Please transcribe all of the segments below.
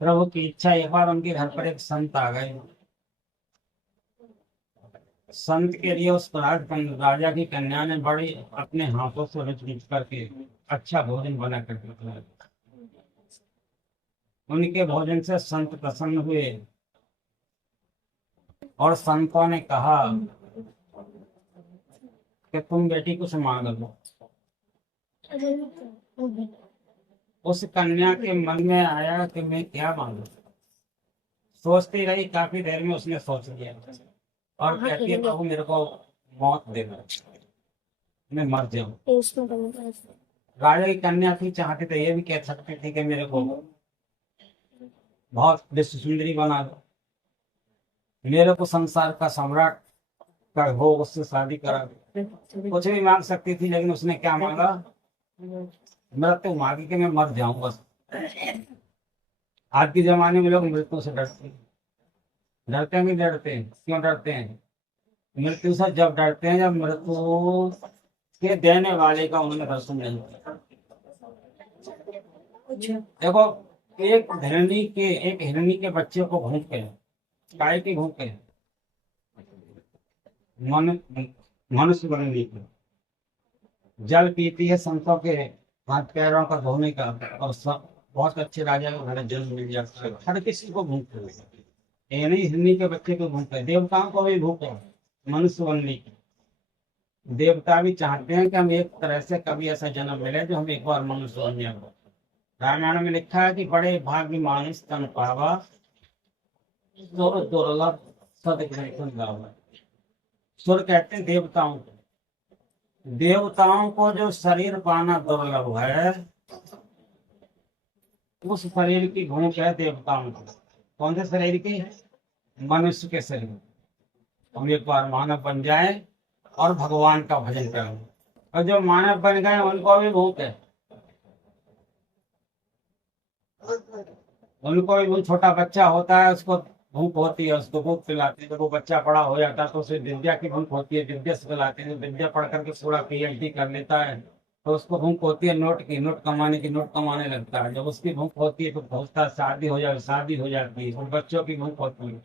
प्रभु की इच्छा, एक बार उनके घर पर एक संत आ गए। संत के लिए उस राजा की कन्या ने बड़ी अपने हाथों से रच रच करके अच्छा भोजन बना करके खिलाया। उनके भोजन से संत प्रसन्न हुए और संतों ने कहा कि तुम बेटी कुछ मांग लो। उस कन्या के मन में आया कि मैं क्या मांगू। सोचती रही, काफी देर में उसने सोच लिया और कहती है, प्रभु मेरे को मौत देना, मैं मर जाऊं। राजा की कन्या थी, चाहती तो ये भी कह सकती थी कि मेरे को बहुत विश्व सुंदरी बना दो, मेरे को संसार का सम्राट का हो, उससे शादी करा दो। कुछ भी मांग सकती थी, लेकिन उसने क्या मांगा? मृत्यु मांगी कि मैं मर जाऊं बस। आज के जमाने में लोग मृत्यु से डरते हैं। डरते हैं, नहीं डरते हैं? क्यों डरते हैं? मृत्यु से जब डरते हैं जब मृत्यु के देने वाले का उन्हें दर्शन नहीं होता। देखो, एक हिरणी के बच्चे को भूख है, काय की भूख है? मनुष्य बनने की। जल पीती है संतों के हाथ पैरों का धोने का, और सब बहुत अच्छे राजा को घर जल मिल जाता है। हर किसी को भूख है, ये नहीं हिरणी के बच्चे को भूख है, देवताओं को भी भूख है मनुष्य बनने की। देवता भी चाहते हैं कि हम एक तरह से कभी ऐसा जन्म मिले जो हम एक बार मनुष्य बन जाए। रामायण में लिखा है कि बड़े भाग्य मानुष तन पावा, दुर्लभ सदगुण गावा। सुर कहते हैं देवताओं को। देवताओं को जो शरीर पाना दुर्लभ है, उस शरीर की भूख है देवताओं को। कौन से शरीर की? मनुष्य के शरीर। हम एक बार मानव बन जाए और भगवान का भजन करें। और जो मानव बन गए उनको भी भूख है। उनको भी भूख, छोटा बच्चा होता है उसको भूख होती है, उसको भूख पिलाते हैं। जब वो बच्चा बड़ा हो जाता है तो उसे विद्या की भूख होती है, विद्या से पिलाते हैं। विद्या पढ़ करके पूरा PhD कर लेता है तो उसको भूख होती है नोट की, नोट कमाने की, नोट कमाने लगता है। जब उसकी भूख होती है तो सोचता है शादी हो जाए, शादी हो जाती है। और बच्चों की भूख होती है,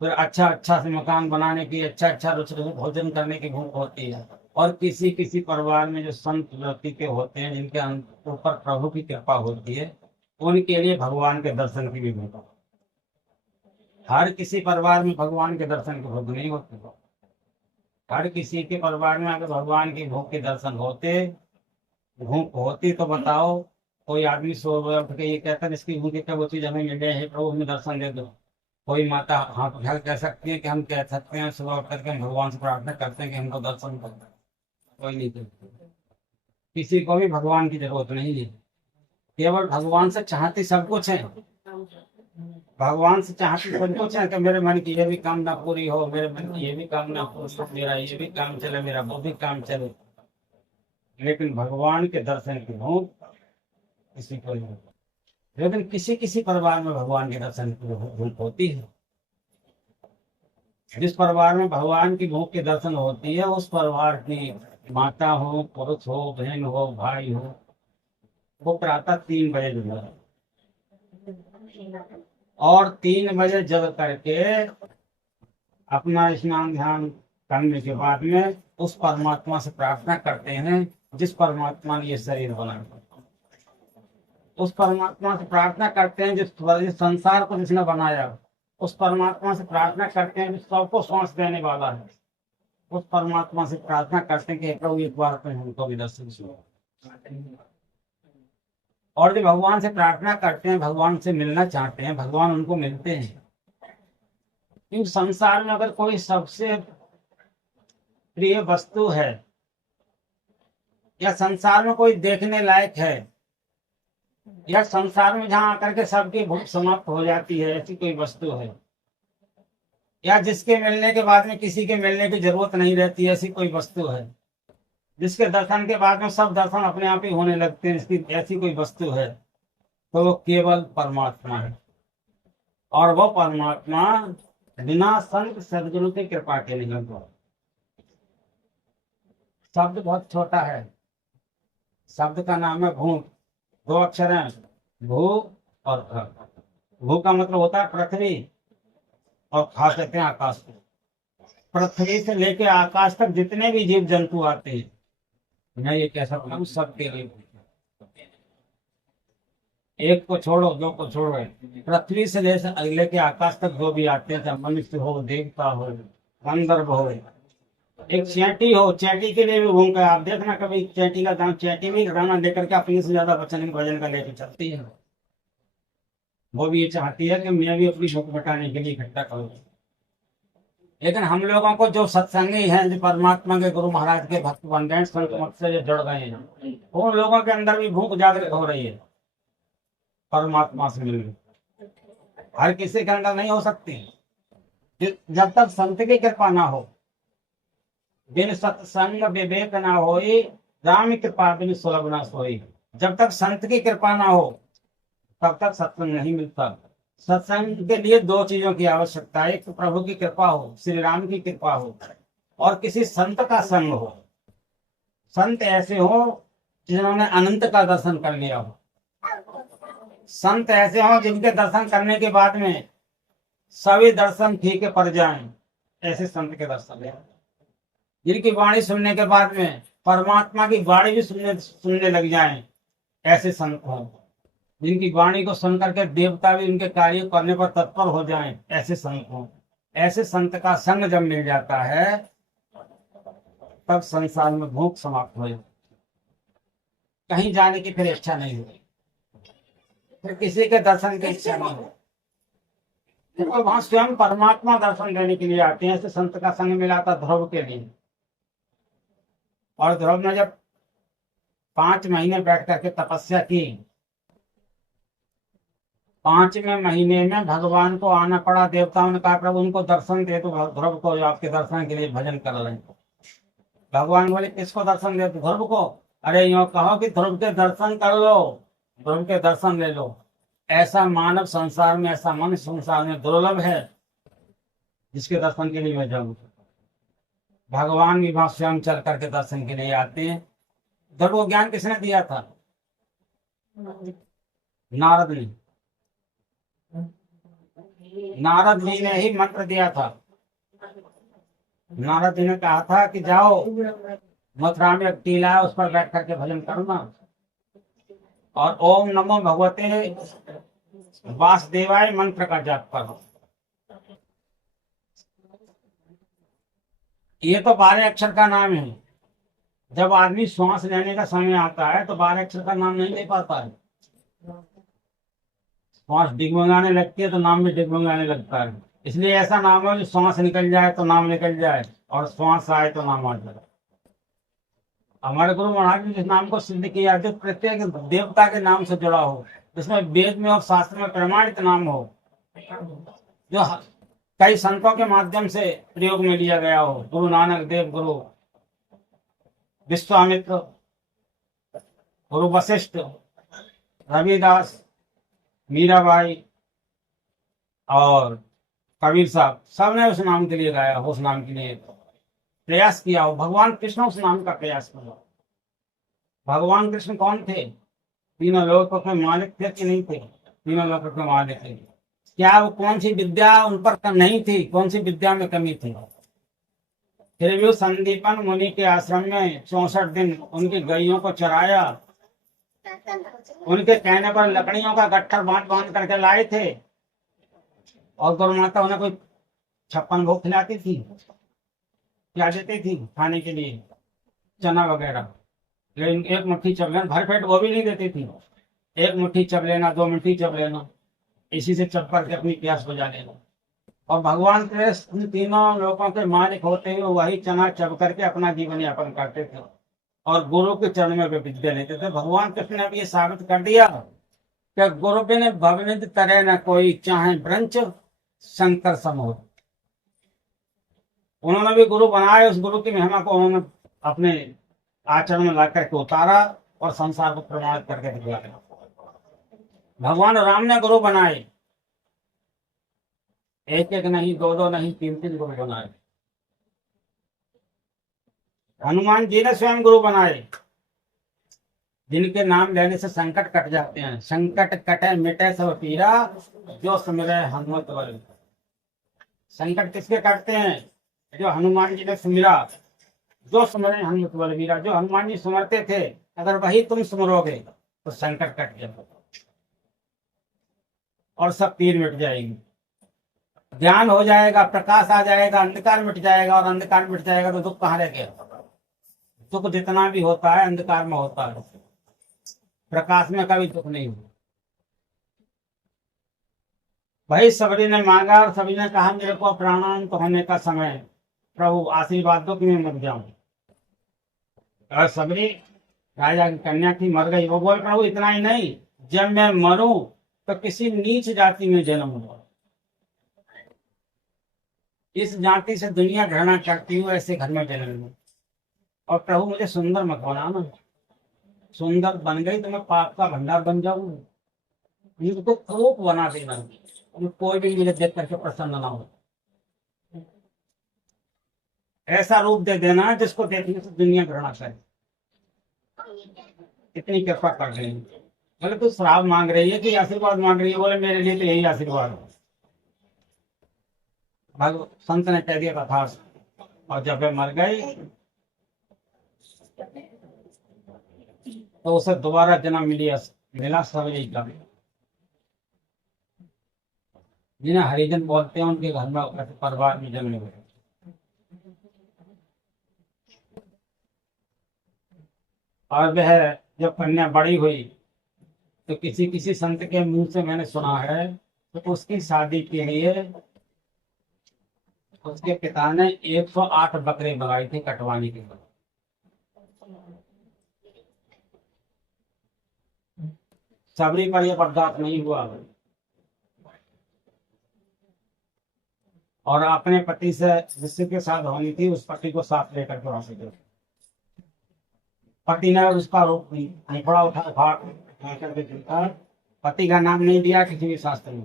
फिर अच्छा अच्छा से मकान बनाने की, अच्छा अच्छा रुच भोजन करने की भूख होती है। और किसी किसी परिवार में जो संत व्यक्ति के होते हैं, जिनके ऊपर प्रभु की कृपा होती है, उनके लिए भगवान के दर्शन की भी भूख होती है। हर किसी परिवार में भगवान के दर्शन की भूख नहीं होती। हर किसी के परिवार में अगर भगवान की भूख के दर्शन होते, भूख होती, तो बताओ, कोई आदमी सुबह उठ के ये कहता है इसकी भूख है, क्या वो चीज हमें मिल जाए, हे प्रभु हमें दर्शन दे दो। कोई माता हाथ उठा कह सकती है कि हम कह सकते हैं सुबह उठ करके हम भगवान से प्रार्थना करते हैं कि हमको दर्शन कर दो? कोई नहीं करता। किसी को भी भगवान की जरूरत नहीं है। केवल भगवान से चाहती सब कुछ है। भगवान से चाहती सब कुछ है कि मेरे मन की ये भी कामना पूरी हो, मेरे मन की ये भी कामना पूरी हो, मेरा ये भी काम चले, मेरा वो भी काम चले। लेकिन भगवान के दर्शन की भूख किसी को नहीं होती। लेकिन किसी किसी परिवार में भगवान के दर्शन की भूख होती है। जिस परिवार में भगवान की भूख के दर्शन होती है, उस परिवार की माता हो, पुरुष हो, बहन हो, भाई हो, वो प्रातः 3 बजे जगा, और 3 बजे जग करके अपना स्नान ध्यान करने के बाद में उस परमात्मा से प्रार्थना करते हैं जिस परमात्मा ने ये शरीर बनाया। उस परमात्मा से प्रार्थना करते हैं जिस संसार को जिसने बनाया। उस परमात्मा से प्रार्थना करते हैं जिस सबको सांस देने वाला है। उस परमात्मा से प्रार्थना करते हैं कि हे प्रभु एक बार अपने हमको भी दर्शन दो। और जो भगवान से प्रार्थना करते हैं, भगवान से मिलना चाहते हैं, भगवान उनको मिलते हैं। क्योंकि संसार में अगर कोई सबसे प्रिय वस्तु है, या संसार में कोई देखने लायक है, या संसार में जहां आकर के सबकी भूख समाप्त हो जाती है, ऐसी कोई वस्तु है, या जिसके मिलने के बाद में किसी के मिलने की जरूरत नहीं रहती, ऐसी कोई वस्तु है, जिसके दर्शन के बाद में सब दर्शन अपने आप ही होने लगते हैं, इसकी ऐसी कोई वस्तु है, तो वो केवल परमात्मा है। और वो परमात्मा बिना संत सदगुरु की कृपा के नहीं होता। शब्द बहुत छोटा है। शब्द का नाम है भूख। 2 अक्षर हैं, भू और ख। भू का मतलब होता है पृथ्वी, और खा कहते हैं आकाश को। पृथ्वी से लेके आकाश तक जितने भी जीव जंतु आते हैं, मैं ये कह सकता हूँ सबके लिए। एक को छोड़ो, दो को छोड़ो, पृथ्वी से लेके आकाश तक जो भी आते हैं, चाहे मनुष्य हो, देवता हो, गंधर्व हो, एक चैंटी हो, चैंटी के लिए भी घूम कर आप देखना कभी, चैंटी का दाम, चैंटी भी दाना लेकर के अपने से ज्यादा बचन भजन का लेकर चलती है। वो भी ये चाहती है कि मैं भी अपनी भूख मिटाने के लिए इकट्ठा करूँ। लेकिन हम लोगों को जो सत्संगी हैं, जो परमात्मा के गुरु महाराज के भक्त बन गए, संत मत से जो जुड़ गए हैं, उन लोगों के अंदर भी भूख जागृत हो रही है परमात्मा से मिलने। हर किसी के अंदर नहीं हो सकती जब तक संत की कृपा ना हो। बिन सत्संग विवेक ना होई, राम कृपा बिन सुलभ ना सोई। जब तक संत की कृपा ना हो तब तक सत्संग नहीं मिलता। सत्संग के लिए दो चीजों की आवश्यकता है, एक तो प्रभु की कृपा हो, श्री राम की कृपा हो, और किसी संत का संग हो। संत ऐसे हो जिन्होंने अनंत का दर्शन कर लिया हो। संत ऐसे हो जिनके दर्शन करने के बाद में सभी दर्शन फीके पड़ जाएं, ऐसे संत के दर्शन है। जिनकी वाणी सुनने के बाद में परमात्मा की वाणी भी सुनने लग जाएं, ऐसे संत हो। जिनकी वाणी को सुन करके देवता भी उनके कार्य करने पर तत्पर हो जाएं, ऐसे संत हो। ऐसे संत का संग जब मिल जाता है तब संसार में भूख समाप्त हो जाती, कहीं जाने की फिर इच्छा नहीं होती, फिर किसी के दर्शन की इच्छा नहीं होती। तो वहां स्वयं परमात्मा दर्शन देने के लिए आते हैं। ऐसे संत का संग मिला था ध्रुव के लिए, और ध्रुव ने जब 5 महीने बैठ करके तपस्या की, 5वें महीने में भगवान को आना पड़ा। देवताओं ने कहा प्रभु उनको दर्शन दे, तो ध्रुव को आपके दर्शन के लिए भजन कर रहे हैं। भगवान बोले किसको दर्शन दे? ध्रुव को। अरे यूं कहो कि ध्रुव के दर्शन कर लो, ध्रुव के दर्शन ले लो। ऐसा मानव संसार में, ऐसा मनुष्य संसार में दुर्लभ है जिसके दर्शन के लिए मैं जाऊँ। भगवान भी वहां स्वयं चल करके दर्शन के लिए आते हैं। ध्रुव को ज्ञान किसने दिया था? नारद ने। नारद जी ने ही मंत्र दिया था। नारद जी ने कहा था कि जाओ मथुरा में एक टीला है, उस पर बैठ करके भजन करना, और ओम नमो भगवते वासुदेवाय मंत्र का जाप करो। ये तो 12 अक्षर का नाम है। जब आदमी श्वास लेने का समय आता है तो 12 अक्षर का नाम नहीं ले पाता है। श्वास डिगमगाने लगती है तो नाम भी डिगमगाने लगता है। इसलिए ऐसा नाम है जो श्वास निकल जाए तो नाम निकल जाए, और श्वास आए तो नाम आ जाए। हमारे गुरु महाराज ने जिस नाम को सिद्ध किया, जो प्रत्येक देवता के नाम से जुड़ा हो, जिसमें वेद में और शास्त्र में प्रमाणित नाम हो, जो कई संतों के माध्यम से प्रयोग में लिया गया हो, गुरु नानक देव, गुरु विश्वामित्र, गुरु वशिष्ठ, रविदास, मीराबाई और कबीर साहब, सबने उस नाम के लिए गाया हो, उस नाम के लिए प्रयास किया हो। भगवान कृष्ण उस नाम का प्रयास किया। भगवान कृष्ण कौन थे? तीनों लोगों के मालिक थे कि नहीं थे? तीनों लोगों के मालिक थे। क्या वो कौन सी विद्या उन पर नहीं थी? कौन सी विद्या में कमी थी? फिर भी संदीपन मुनि के आश्रम में 64 दिन उनकी गैयों को चराया। उनके कहने पर लकड़ियों का गट्ठर बांध बांध करके लाए थे, और गौ माता उन्हें कोई 56 भोग खिलाती थी, क्या देती थी खाने के लिए? चना वगैरह। लेकिन एक मुट्ठी चब लेना, भर पेट वो भी नहीं देती थी। एक मुट्ठी चब लेना, 2 मुट्ठी चब लेना, इसी से चब करके अपनी प्यास बुझा लेना। और भगवान कृष्ण उन तीनों लोगों के मालिक होते हुए वही चना चब करके अपना जीवन यापन करते थे, और गुरु के चरण में वे विद्या लेते थे। भगवान कृष्ण ने भी ये साबित कर दिया कि गुरु बिन भवनिधि तरह न कोई, चाहे ब्रंच शंकर सम हो। उन्होंने भी गुरु बनाए, उस गुरु की महिमा को उन्होंने अपने आचरण में ला करके उतारा और संसार को प्रमाणित करके दिखाया। भगवान राम ने गुरु बनाए, एक एक नहीं, 2 2 नहीं, 3 3 गुरु बनाए। हनुमान जी ने स्वयं गुरु बनाए, जिनके नाम लेने से संकट कट जाते हैं। संकट कटे मिटे सब पीरा, जो सुमिरै हनुमत बल। संकट किसके कटते हैं? जो हनुमान जी ने सुमिरा। जो सुमिरै हनुमत बलवीरा, जो हनुमान जी सुमरते थे, अगर वही तुम सुमरोगे तो संकट कट जाएगा और सब पीर मिट जाएगी, ज्ञान हो जाएगा, प्रकाश आ जाएगा, अंधकार मिट जाएगा, और अंधकार मिट जाएगा तो दुख कहाँ रह गया? दुख जितना भी होता है अंधकार में होता है, प्रकाश में कभी दुख नहीं होता। भाई सबरी ने मांगा और सभी ने कहा मेरे को प्राणांत होने का समय, प्रभु आशीर्वाद दो कि मैं मर जाऊं। और सबरी राजा की कन्या थी, मर गई। वो बोल प्रभु इतना ही नहीं, जब मैं मरूं तो किसी नीच जाति में जन्म हुआ, इस जाति से दुनिया घृणा करती हूँ, ऐसे घर में जन्म लूं। और प्रभु मुझे सुंदर मत बनाना, सुंदर बन गई तो मैं पाप का भंडार बन जाऊं। मुझको रूप बना देना, कोई भी मुझे देख करके प्रसन्न ना हो। ऐसा रूप दे देना जिसको देखने से दुनिया घृणा करे, इतनी कृपा कर रही है। बोले तू श्राप मांग रही है कि आशीर्वाद मांग रही है? बोले मेरे लिए तो यही आशीर्वाद है। भगव संत ने कह दिया तथास्तु। और जब वे मर गई तो उसे दोबारा जन्म मिला सबरी का। जिन्हें हरिजन बोलते हैं उनके घर में परिवार में जन्म हुए। और वह जब कन्या बड़ी हुई तो किसी किसी संत के मुंह से मैंने सुना है तो उसकी शादी के लिए उसके पिता ने 108 बकरे मंगाई थी कटवाने के लिए। सबरी पर यह बर्दाश्त नहीं हुआ और अपने पति से जिसके साथ होनी थी उस पति को साथ लेकर के वहां से गई। पति ने उसका फेफड़ा उठा करके देखा, पति का नाम नहीं दिया किसी भी शास्त्र में,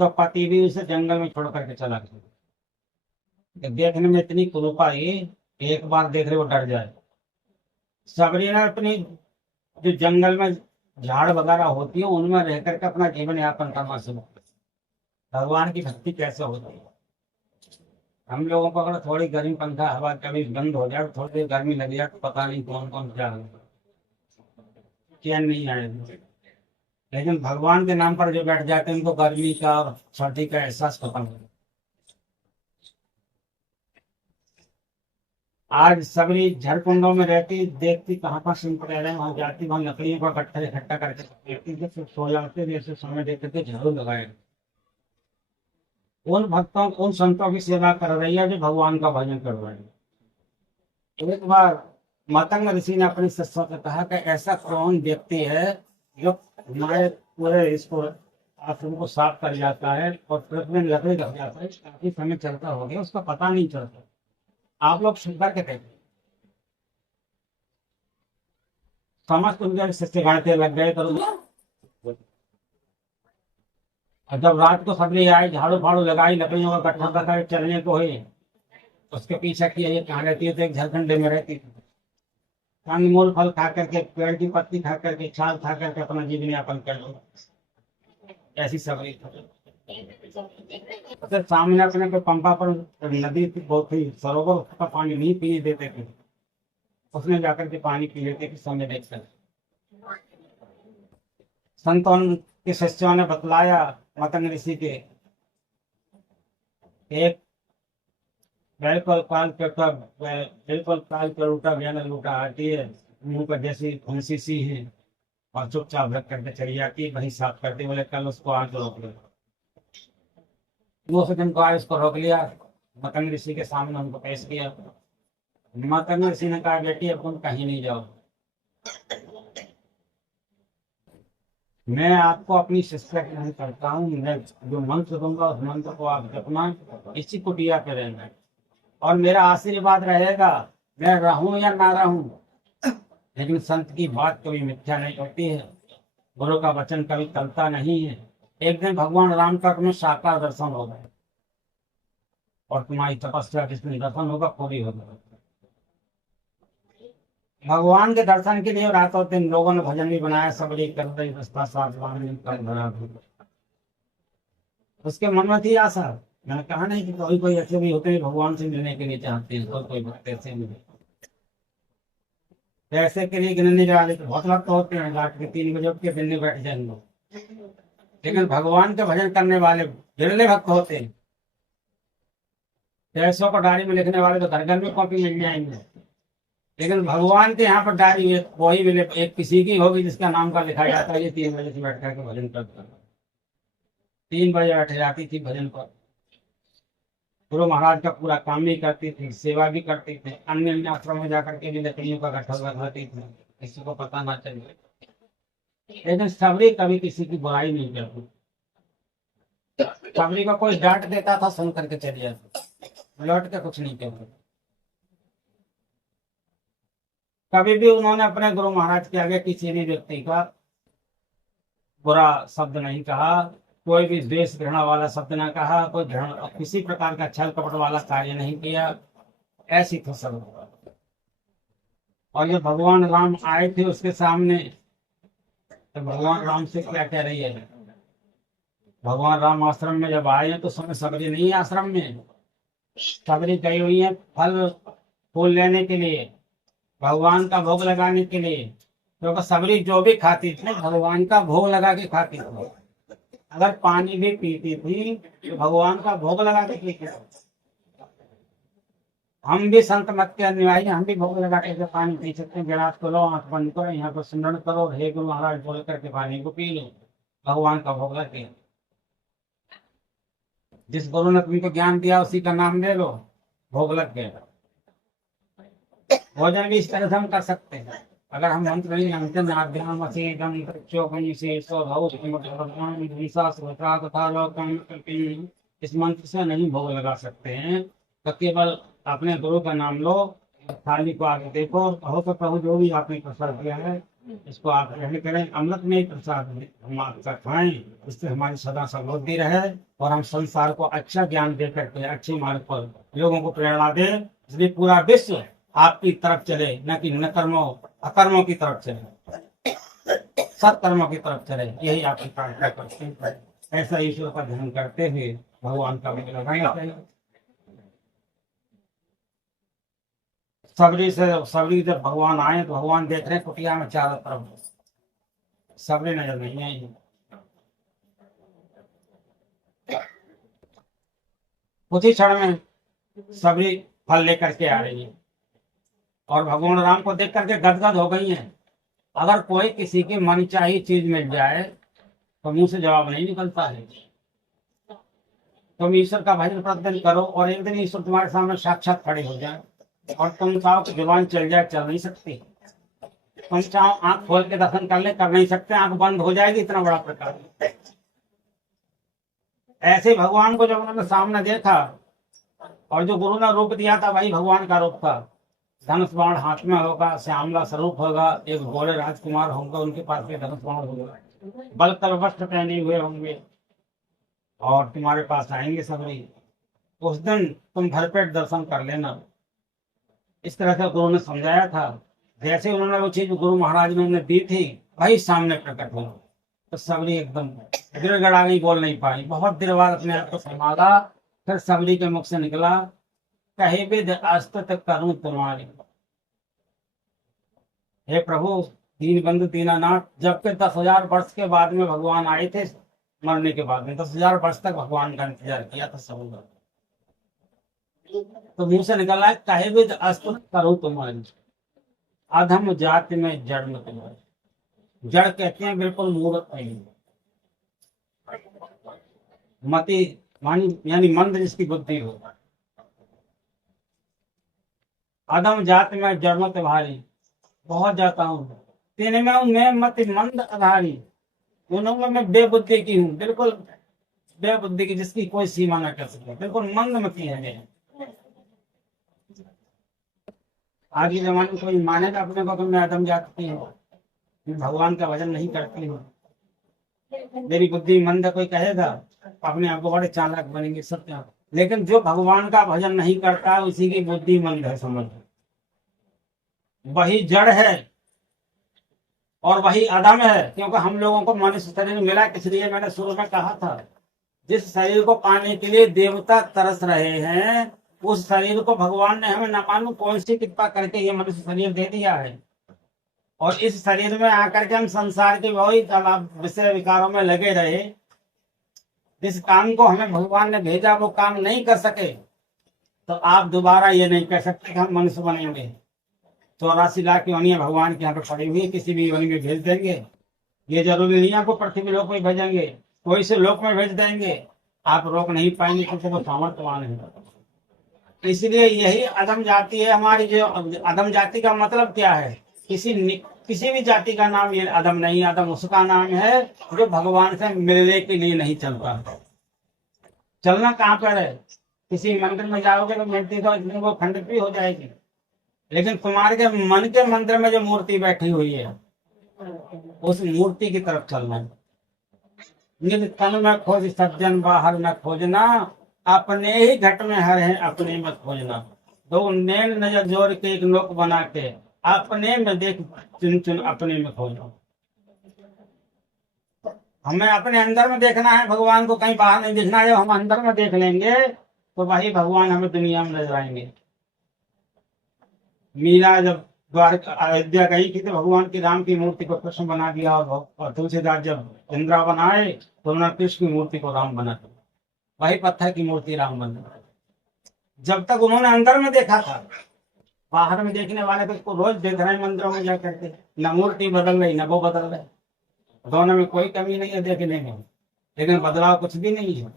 तो पति भी उसे जंगल में छोड़ करके चला गया। देखने में इतनी कुरूपा ही, एक बार देख रहे वो डर जाए। सबरी ने अपनी जो जंगल में झाड़ वगैरह होती है उनमें रह करके अपना जीवन यापन करना शुरू किया। भगवान की भक्ति कैसे होती है? हम लोगों को अगर थोड़ी गर्मी पंखा हवा कभी बंद हो जाए, थोड़ी देर गर्मी लग जाए तो पता नहीं कौन कौन क्या होगा, चैन नहीं आएगा। लेकिन भगवान के नाम पर जो बैठ जाते हैं उनको गर्मी का और सर्दी का एहसास खत्म हो। आज सबरी झारखंडों में रहती, देखती कहाँ पर सिंह रह रहे हैं, वहां जाती, वहां लकड़ियों का गट्ठा इकट्ठा करके देखती, फिर सो जाते, जैसे समय देखते थे झाड़ू लगाए। उन भक्तों उन संतों की सेवा कर रही है जो भगवान का भजन कर रहे हैं। एक बार मतंग ऋषि ने अपने शिष्यों से कहा कि ऐसा कौन व्यक्ति है जो हमारे पूरे इसको आश्रम को साफ कर जाता है और ट्रक में लकड़ी रख जाता है, काफी समय चलता हो गया उसका पता नहीं चलता। आप लोग सुनकर के देखिए। समस्त उनके शिष्य गाड़ते लग गए तो और जब रात को सबरी आई, झाड़ू फाड़ू लगाई, लकड़ियों का गट्ठा लगाई, चलने को हुई, उसके पीछे किया ये कहाँ रहती है? तो एक झारखंड में रहती थी। कंदमूल फल खा करके, पेड़ की पत्ती खा करके, छाल खा करके अपना जीवन यापन कर लो। ऐसी सबरी तो सामने अपने को पंपा पर नदी बहुत ही सरोवर का पानी नहीं पीने देते थे, उसने जाकर के पानी पी लेते कि समय देखकर। संतों के शिष्यों ने बतलाया मतंग ऋषि के, एक बिल्कुल काल पे उल्टा ज्ञान लूटा आती है, मुंह पर जैसी फंसी सी है और चुपचाप रख करके चली जाती है, वही साफ करते। बोले कल उसको आज रोक लो। दूसरे दिन को आज उसको रोक लिया, मतंग ऋषि के सामने उनको पेश किया। मतंग ऋषि ने कहा बेटी अब तुम कहीं नहीं जाओ, मैं आपको अपनी शिक्षा ग्रहण करता हूँ, मैं जो मंत्र दूंगा उस मंत्र को आप जपना, इसी कुटिया पे रहना और मेरा आशीर्वाद रहेगा। मैं रहूं या ना रहूं, लेकिन संत की बात कभी मिथ्या नहीं होती है, गुरु का वचन कभी टलता नहीं है। एक दिन भगवान राम का तुम्हें साकार दर्शन होगा और तुम्हारी तपस्या जिसमें दर्शन होगा पूरी होगा। भगवान के दर्शन के लिए रातों दिन लोगों ने भजन भी बनाया, सबरी कर रही रास्ता साफ कर भरा। उसके मन में थी आशा। मैंने कहा नहीं कि कोई कोई ऐसे भी होते हैं भगवान से मिलने के लिए चाहते हैं, कोई भक्त ऐसे मिले, पैसे के लिए गिनने जा रहे, तो बहुत वक्त होते हैं रात के 3 बजे उठ के दिल्ली बैठ जाएंगे, लेकिन भगवान के भजन करने वाले बिरले भक्त होते हैं। पैसों को डायरी में लिखने वाले तो घर घर में कॉपी मिल जाएंगे, लेकिन भगवान के यहाँ पर डायरी एक वही मिले, एक किसी की होगी जिसका नाम का लिखा जाता है, ये 3 बजे से बैठ करके भजन करता है। 3 बजे बैठे जाती थी भजन पर। गुरु महाराज का पूरा काम भी करती थी, सेवा भी करती थी, अन्य अन्य आश्रम में जाकर के भी लकड़ियों का गठा बनाती थी, किसी को पता ना चले। लेकिन सबरी कभी किसी की बुराई नहीं करती। सबरी को कोई डांट देता था, सुन करके चली जाती, लौट के कुछ नहीं कहती। कभी भी उन्होंने अपने गुरु महाराज के आगे किसी भी व्यक्ति का बुरा शब्द नहीं कहा, कोई भी द्वेष घृणा वाला शब्द ना कहा, कोई किसी प्रकार का छल कपट वाला कार्य नहीं किया। ऐसी थी सब। और जब भगवान राम आए थे उसके सामने, तो भगवान राम से क्या कह रही है? भगवान राम आश्रम में जब आए हैं तो समय सबरी नहीं है आश्रम में, सबरी गई हुई है फल फूल लेने के लिए, भगवान का भोग लगाने के लिए। क्योंकि सबरी जो भी खाती थी भगवान का भोग लगा के खाती थी। अगर पानी भी पीती थी तो भगवान का भोग लगा के पीती थी। हम भी संत मत के अनुयायी, हम भी भोग लगा के पानी पी सकते हैं। गिलास को लो, आंख बंद करो, यहाँ पर स्मरण करो, हे गुरु महाराज बोल करके पानी को पी लो, भगवान का भोग लगे। जिस गुरु ने तुमको ज्ञान दिया उसी का नाम ले लो, भोग लग गया। भोजन भी इस तरह से हम कर सकते हैं। अगर हम मंत्र नहीं जानते, इस मंत्र से नहीं भोग लगा सकते हैं, तो केवल अपने गुरु का नाम लो, थाली को आगे देखो और कहो तो प्रभु जो भी आपने प्रसाद दिया है इसको आप ग्रहण करें, अमृत में ही प्रसाद हम आपका खाएं, इससे हमारी सदा समृद्धि रहे और हम संसार को अच्छा ज्ञान दे करके अच्छे मार्ग पर लोगों को प्रेरणा दे, इसलिए पूरा विश्व आपकी तरफ चले, न कि न कर्मों अकर्मों की तरफ चले, सत्कर्मों की तरफ चले। यही आपकी प्रार्थना करते हैं। ऐसा ईश्वर का ध्यान करते हुए भगवान का भोग लगाएंगे। सबरी जब भगवान आए तो भगवान देख रहे कुटिया में चारों तरफ, सबरी नजर नहीं आई। उसी क्षण में सबरी फल लेकर के आ रही है और भगवान राम को देख करके गदगद हो गई है। अगर कोई किसी की मनचाही चीज मिल जाए तो मुंह से जवाब नहीं निकलता है। तुम ईश्वर का भजन प्रतिदिन करो और एक दिन ईश्वर तुम्हारे सामने साक्षात खड़े हो जाए और तुम चाहो कि जुबान चल जाए, चल नहीं सकती। तुम चाहो आंख खोल के दर्शन कर ले, कर नहीं सकते, आंख बंद हो जाएगी, इतना बड़ा प्रकार। ऐसे भगवान को जब उन्होंने सामने देखा और जो गुरु ने रूप दिया था वही भगवान का रूप था। धनुष बाण हाथ में होगा, श्यामला स्वरूप होगा, एक घोड़े राजकुमार होंगे, उनके पास भी धनुष बाण होगा, बल तल वस्त्र पहने हुए होंगे और तुम्हारे पास आएंगे सबरी। उस दिन तुम घर पे दर्शन कर लेना। इस तरह से गुरु ने समझाया था। जैसे उन्होंने वो चीज गुरु महाराज ने उन्हें दी थी वही सामने प्रकट हुआ, तो सबरी एकदम गिड़गड़ा गई, बोल नहीं पाई। बहुत देर बाद अपने आप को संभाला, फिर सबरी के मुख से निकला, कहे विद अस्तुत करूं तुम्हारी। हे प्रभु दीन बंधु दीनानाथ, जबकि 10,000 वर्ष के बाद में भगवान आए थे, मरने के बाद में 10,000 वर्ष तक भगवान का इंतजार किया था सब। तो मुंह से निकला, कहे विद अस्तुत करूं तुम्हारी, अधम जाति में जड़ में तुम्हारी। जड़ कहते हैं बिल्कुल मूर्ख नहीं, मति यानी मंद जिसकी बुद्धि हो। अधम जाति में जड़ में तुम्हारी, बहुत जाता हूँ तेने में हूँ मैं मति मंद आधारी, दोनों में मैं बेबुद्धि की हूँ, बिल्कुल बेबुद्धि की, जिसकी कोई सीमा न कर सके, बिल्कुल मंद मति है। आज के जमाने में कोई मानेगा अपने को कि मैं अधम जाति हूँ, भगवान का भजन नहीं करती हूँ, मेरी बुद्धि मंद, कोई कहेगा अपने आप को बड़े चालाक बनेंगे सत्य। लेकिन जो भगवान का भजन नहीं करता उसी की बुद्धि मंद है, समझ। वही जड़ है और वही अधम है, क्योंकि हम लोगों को मनुष्य शरीर मिला, इसलिए मैंने शुरू में कहा था जिस शरीर को पाने के लिए देवता तरस रहे हैं, उस शरीर को भगवान ने हमें न मालूम कौन सी कृपा करके ये मनुष्य शरीर दे दिया है। और इस शरीर में आकर के हम संसार के वही विषय विकारों में लगे रहे। जिस काम को हमें भगवान ने भेजा वो काम नहीं कर सके, तो आप दोबारा ये नहीं कह सकते कि हम मनुष्य बनेंगे। 84 लाख योनियां भगवान के यहाँ पे पड़ी हुई, किसी भी योनि में भेज देंगे। ये जरूरी नहीं आपको पृथ्वी लोक में भेजेंगे, कोई से लोक में भेज देंगे, आप रोक नहीं पाएंगे क्योंकि वो सामर्थ्यवान है। इसलिए यही अधम जाति है हमारी। जो अधम जाति का मतलब क्या है? किसी भी जाति का नाम ये अधम नहीं, अधम उसका नाम है जो भगवान से मिलने के लिए नहीं चलता। चलना कहाँ पर है? किसी मंदिर में जाओगे तो मिलती तो वो खंडित भी हो जाएगी, लेकिन तुम्हारे के मन के मंदिर में जो मूर्ति बैठी हुई है उस मूर्ति की तरफ चलना है। निज तन में खोज सज्जन बाहर न खोजना, अपने ही घट में हर है अपने मत खोजना। दो नैन नजर जोड़ के एक लोक बना के, अपने में देख चुन चुन अपने में खोजना। हमें अपने अंदर में देखना है भगवान को, कहीं बाहर नहीं देखना है। जब हम अंदर में देख लेंगे तो वही भगवान हमें दुनिया में नजर आएंगे। मीरा जब द्वारका अयोध्या गई थी तो भगवान की राम की मूर्ति को कृष्ण बना दिया, और तुलसीदास जब इंदिरा बनाए तो उन्होंने कृष्ण की मूर्ति को राम बना दिया। वही पत्थर की मूर्ति राम बन गई। जब तक उन्होंने अंदर में देखा था, बाहर में देखने वाले तो उसको रोज देख रहे हैं मंदिरों में जाकर के, न मूर्ति बदल रही न वो बदल रहे, दोनों में कोई कमी नहीं है देखने में, लेकिन बदलाव कुछ भी नहीं है।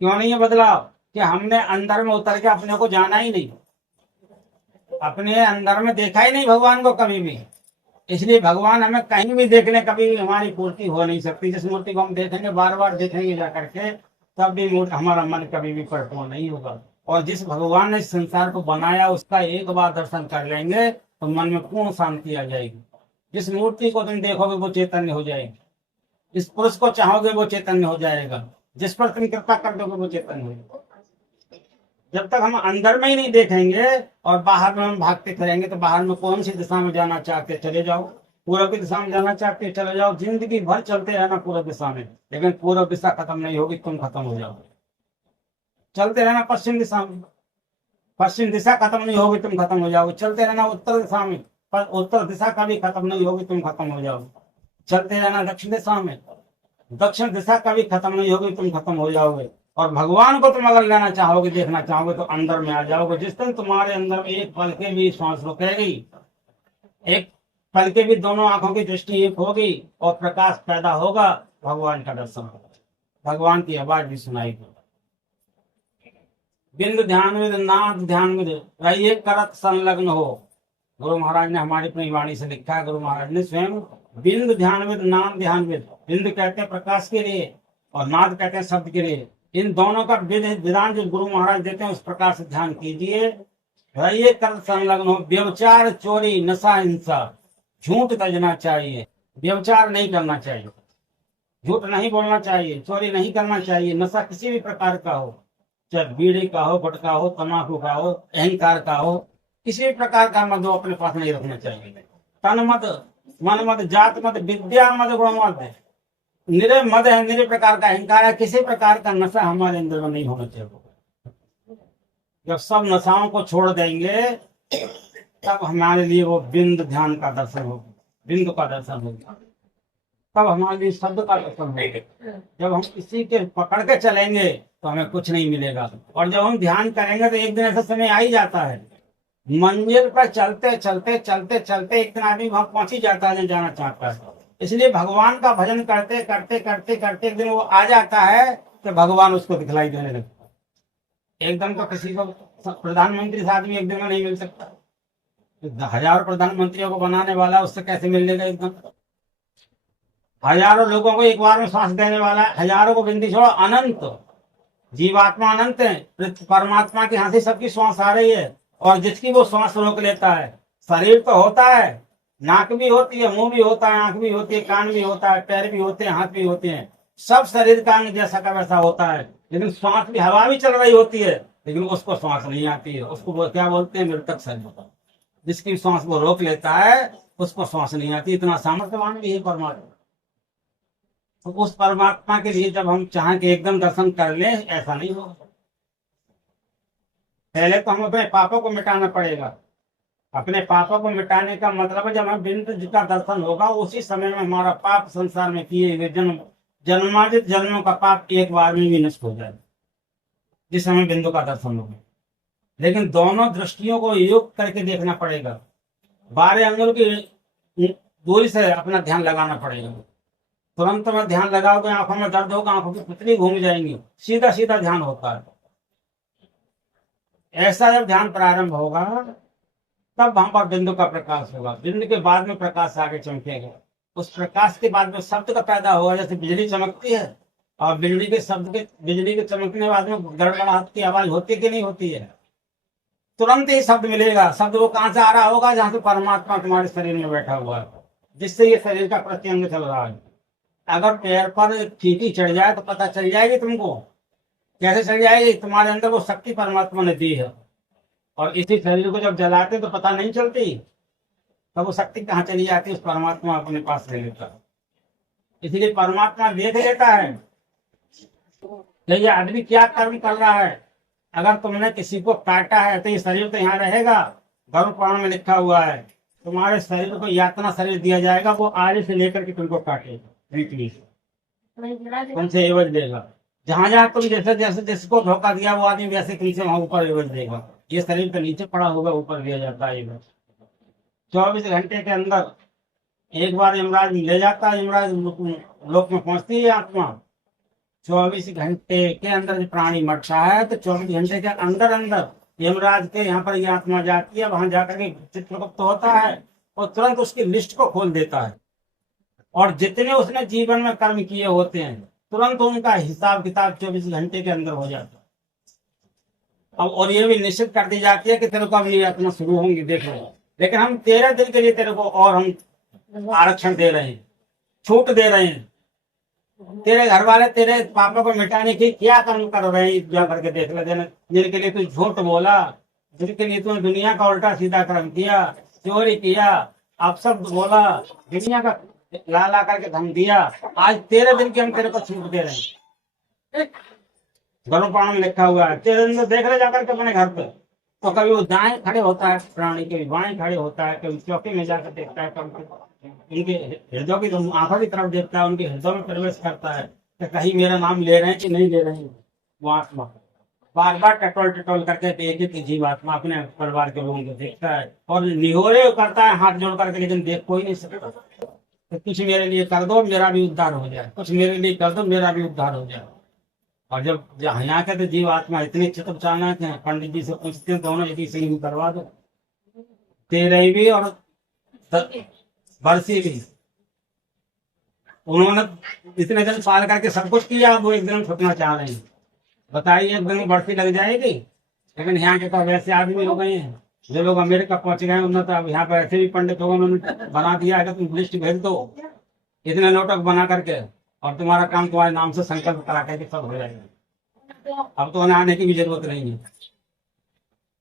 क्यों नहीं है बदलाव? कि हमने अंदर में उतर के अपने को जाना ही नहीं, अपने अंदर में देखा ही नहीं भगवान को कभी भी। इसलिए भगवान हमें कहीं भी देख ले कभी भी हमारी पूर्ति हो नहीं सकती। जिस मूर्ति को हम देखेंगे बार बार देखेंगे जाकर के, तब भी हमारा मन कभी भी परिपूर्ण नहीं होगा। और जिस भगवान ने संसार को बनाया उसका एक बार दर्शन कर लेंगे तो मन में पूर्ण शांति आ जाएगी। जिस मूर्ति को तुम देखोगे वो चैतन्य हो जाएगी, जिस पुरुष को चाहोगे वो चैतन्य हो जाएगा, जिस पर तुम कृपा कर दोगे वो चैतन्य हो जाएगा। जब तक हम अंदर में ही नहीं देखेंगे और बाहर में हम भागते करेंगे तो बाहर में कौन सी दिशा में जाना चाहते चले जाओ, पूर्व की दिशा में जाना चाहते चले जाओ। जिंदगी भर चलते रहना पूर्व दिशा में, लेकिन पूर्व दिशा खत्म नहीं होगी, तुम खत्म हो जाओ। चलते रहना पश्चिम दिशा में, पश्चिम दिशा खत्म नहीं होगी, तुम खत्म हो जाओगे। चलते रहना उत्तर दिशा में, पर उत्तर दिशा कभी खत्म नहीं होगी, तुम खत्म हो जाओगे। चलते रहना दक्षिण दिशा में, दक्षिण दिशा कभी खत्म नहीं होगी, तुम खत्म हो जाओगे। और भगवान को तुम अगर लेना चाहोगे, देखना चाहोगे तो अंदर में आ जाओगे। जिस दिन तुम्हारे अंदर में एक पल के भी श्वास रुकेगी, एक पल के भी दोनों आंखों की दृष्टि एक होगी और प्रकाश पैदा होगा, भगवान का दर्शन होगा, भगवान की आवाज भी सुनाई देगी। बिंद ध्यान में नाथ ध्यान में रहिए करत संलग्न हो। गुरु महाराज ने हमारी अपनी वाणी से लिखा है, गुरु महाराज ने स्वयं बिंद ध्यान में नाम ध्यान में। बिंद कहते हैं प्रकाश के लिए और नाद कहते हैं शब्द के लिए। इन दोनों का विधान जो गुरु महाराज देते हैं उस प्रकार से ध्यान कीजिए। रहिए कर संलग्न हो। व्यभिचार चोरी नशा हिंसा झूठ तजना चाहिए। व्यभिचार नहीं करना चाहिए, झूठ नहीं बोलना चाहिए, चोरी नहीं करना चाहिए, नशा किसी भी प्रकार का हो, चाहे बीड़ी का हो, गुटखा हो, तम्बाकू का हो, अहंकार का हो, किसी भी प्रकार का मद अपने पास नहीं रखना चाहिए। तन मद, मन मद, जात मद, विद्या मद, गुण मद, निरे मद है, निरे प्रकार का अहंकार है, किसी प्रकार का नशा हमारे अंदर में नहीं होना चाहिए। जब सब नशाओं को छोड़ देंगे तब हमारे लिए वो बिंद ध्यान का दर्शन होगा, बिंदु का दर्शन होगा, तब हमारे लिए शब्द का दर्शन होगा। जब हम किसी के पकड़ के चलेंगे तो हमें कुछ नहीं मिलेगा। और जब हम ध्यान करेंगे तो एक दिन ऐसा समय आ ही जाता है, मंजिल पर चलते चलते चलते चलते एक दिन आदमी वहां पहुंच ही जाता है जहाँ जाना चाहता है। इसलिए भगवान का भजन करते करते करते करते एक दिन वो आ जाता है तो भगवान उसको दिखलाई देने लगता है। एकदम तो किसी को प्रधानमंत्री से आदमी एक दिन में नहीं मिल सकता, हजारों प्रधानमंत्रियों को बनाने वाला उससे कैसे मिल लेगा एकदम? हजारों लोगों को एक बार में सांस देने वाला, हजारों को गिनती छोड़ो, अनंत जीवात्मा अनंत है। परमात्मा की हाथी सबकी श्वास आ रही है और जिसकी वो श्वास रोक लेता है। शरीर तो होता है, नाक भी होती है, मुंह भी होता है, आंख भी होती है, कान भी होता है, पैर भी होते हैं, हाथ भी होते हैं, सब शरीर का अंग जैसा का वैसा होता है। लेकिन श्वास भी, हवा भी चल रही होती है लेकिन उसको श्वास नहीं आती है। उसको वो क्या बोलते हैं? मृतक शरीर। जिसकी श्वास वो रोक लेता है उसको श्वास नहीं आती। इतना सामर्थ्यवान भी है परमात्मा। तो उस परमात्मा के लिए जब हम चाहें कि एकदम दर्शन कर ले, ऐसा नहीं होगा। पहले तो हम अपने पापों को मिटाना पड़ेगा। अपने पापों को मिटाने का मतलब है, जब हम बिंदु जी का दर्शन होगा उसी समय में हमारा पाप संसार में किए हुए जन्मादित जन्मों का पाप एक बार में भी नष्ट हो जाए, जिस समय बिंदु का दर्शन होगा। लेकिन दोनों दृष्टियों को योग करके देखना पड़ेगा। 12 अंगुल की दूरी से अपना ध्यान लगाना पड़ेगा। तुरंत में ध्यान लगाओगे, आंखों में दर्द होगा, आंखों की पुतली घूम जाएंगी, सीधा सीधा ध्यान होता है। ऐसा जब ध्यान प्रारंभ होगा तब वहां पर बिंदु का प्रकाश होगा। बिंदु के बाद में प्रकाश आगे चमकेगा। उस प्रकाश के बाद में शब्द का पैदा होगा। जैसे बिजली चमकती है और बिजली के चमकने के बाद में गड़गड़ाहट की आवाज होती कि नहीं होती है, तुरंत ही शब्द मिलेगा। शब्द वो कहां से आ रहा होगा? जहां से परमात्मा तुम्हारे शरीर में बैठा हुआ है, जिससे ये शरीर का प्रत्यंग चल रहा है। अगर पैर पर चींटी चढ़ जाए तो पता चल जाएगी तुमको। कैसे चल जाएगी? तुम्हारे अंदर वो शक्ति परमात्मा ने दी है। और इसी शरीर को जब जलाते तो पता नहीं चलती, तब वो शक्ति कहाँ चली जाती है, उस परमात्मा अपने पास ले लेता है। इसलिए परमात्मा देख लेता है कि ये आदमी क्या कर्म कर रहा है। अगर तुमने किसी को काटा है तो ये शरीर तो यहाँ रहेगा। गरुड़ पुराण में लिखा हुआ है, तुम्हारे शरीर को यातना शरीर दिया जाएगा, वो आगे से लेकर के तुमको काटेगा, तुमसे एवज देगा। जहां जहां तुम जैसे जैसे जिसको धोखा दिया वो आदमी वैसे नीचे वहां ऊपर एवज देगा। ये शरीर के नीचे पड़ा होगा, ऊपर दिया जाता है एवज। 24 घंटे के अंदर एक बार यमराज ले जाता है। यमराज लोक में पहुंचती है आत्मा। 24 घंटे के अंदर जो प्राणी मरता है तो 24 घंटे के अंदर अंदर यमराज के यहाँ पर ये आत्मा जाती है। वहां जाकर के चित्रगुप्त होता है और तुरंत उसकी लिस्ट को खोल देता है। और जितने उसने जीवन में कर्म किए होते हैं तुरंत उनका हिसाब किताब 24 घंटे के अंदर हो जाता है। अब और ये भी निश्चित कर दी जाती है कि तेरे को अब ये आत्मा शुरू होंगी, देख लो। लेकिन हम 13 दिन के लिए तेरे को और हम आरक्षण दे रहे हैं, छूट दे रहे हैं। तेरे घर वाले तेरे पापा को मिटाने की क्या कर्म कर रहे हैं, जा करके देख ले। जिनके लिए तू झूठ बोला, जिनके लिए तूने दुनिया का उल्टा सीधा कर्म किया, चोरी किया, अपशब्द बोला, दुनिया का ला ला करके धम दिया, आज 13 दिन की हम तेरे को छूट दे रहे हैं। गरुड़ पुराण में लिखा हुआ है। 13 दिन तो देख रहे जाकर के अपने घर पे। तो कभी वो दाएं खड़े होता है प्राणी, कभी बाएं खड़े होता है, कभी चौकी में जाकर देखता है, उनके हृदय की आंखों की तरफ देखता है, उनके हृदय में प्रवेश करता है कि कहीं मेरा नाम ले रहे हैं कि नहीं ले रहे हैं। वो आत्मा बार बार टटोल टटोल करके एक एक जीवात्मा अपने परिवार के लोगों को देखता है और निहोरे करता है हाथ जोड़ करके, लेकिन देख कोई नहीं सकता। तो कुछ मेरे लिए कर दो, मेरा भी उद्धार हो जाए, कुछ मेरे लिए कर दो, मेरा भी उद्धार हो जाए। और जब यहाँ के तो जीवात्मा इतने चित्र चालाक हैं, पंडित जी से पूछते हैं दोनों यदि सही करवा दो। 13 भी और बरसी भी उन्होंने इतने दिन पाल करके सब कुछ किया, वो एक दिन छुटना चाह रहे हैं। बताइए एक दिन बरसी लग जाएगी। लेकिन यहाँ के तो वैसे आदमी हो गए हैं, जो लोग अमेरिका पहुंच गए उन्होंने तो अब यहाँ पर ऐसे भी पंडित लोगों ने बना दिया है कि तुम लिस्ट भेज दो इतने नोटक बना करके और तुम्हारा काम तुम्हारे नाम से संकल्प करा के सब हो जाएगा। अब तो उन्हें आने की भी जरूरत नहीं है।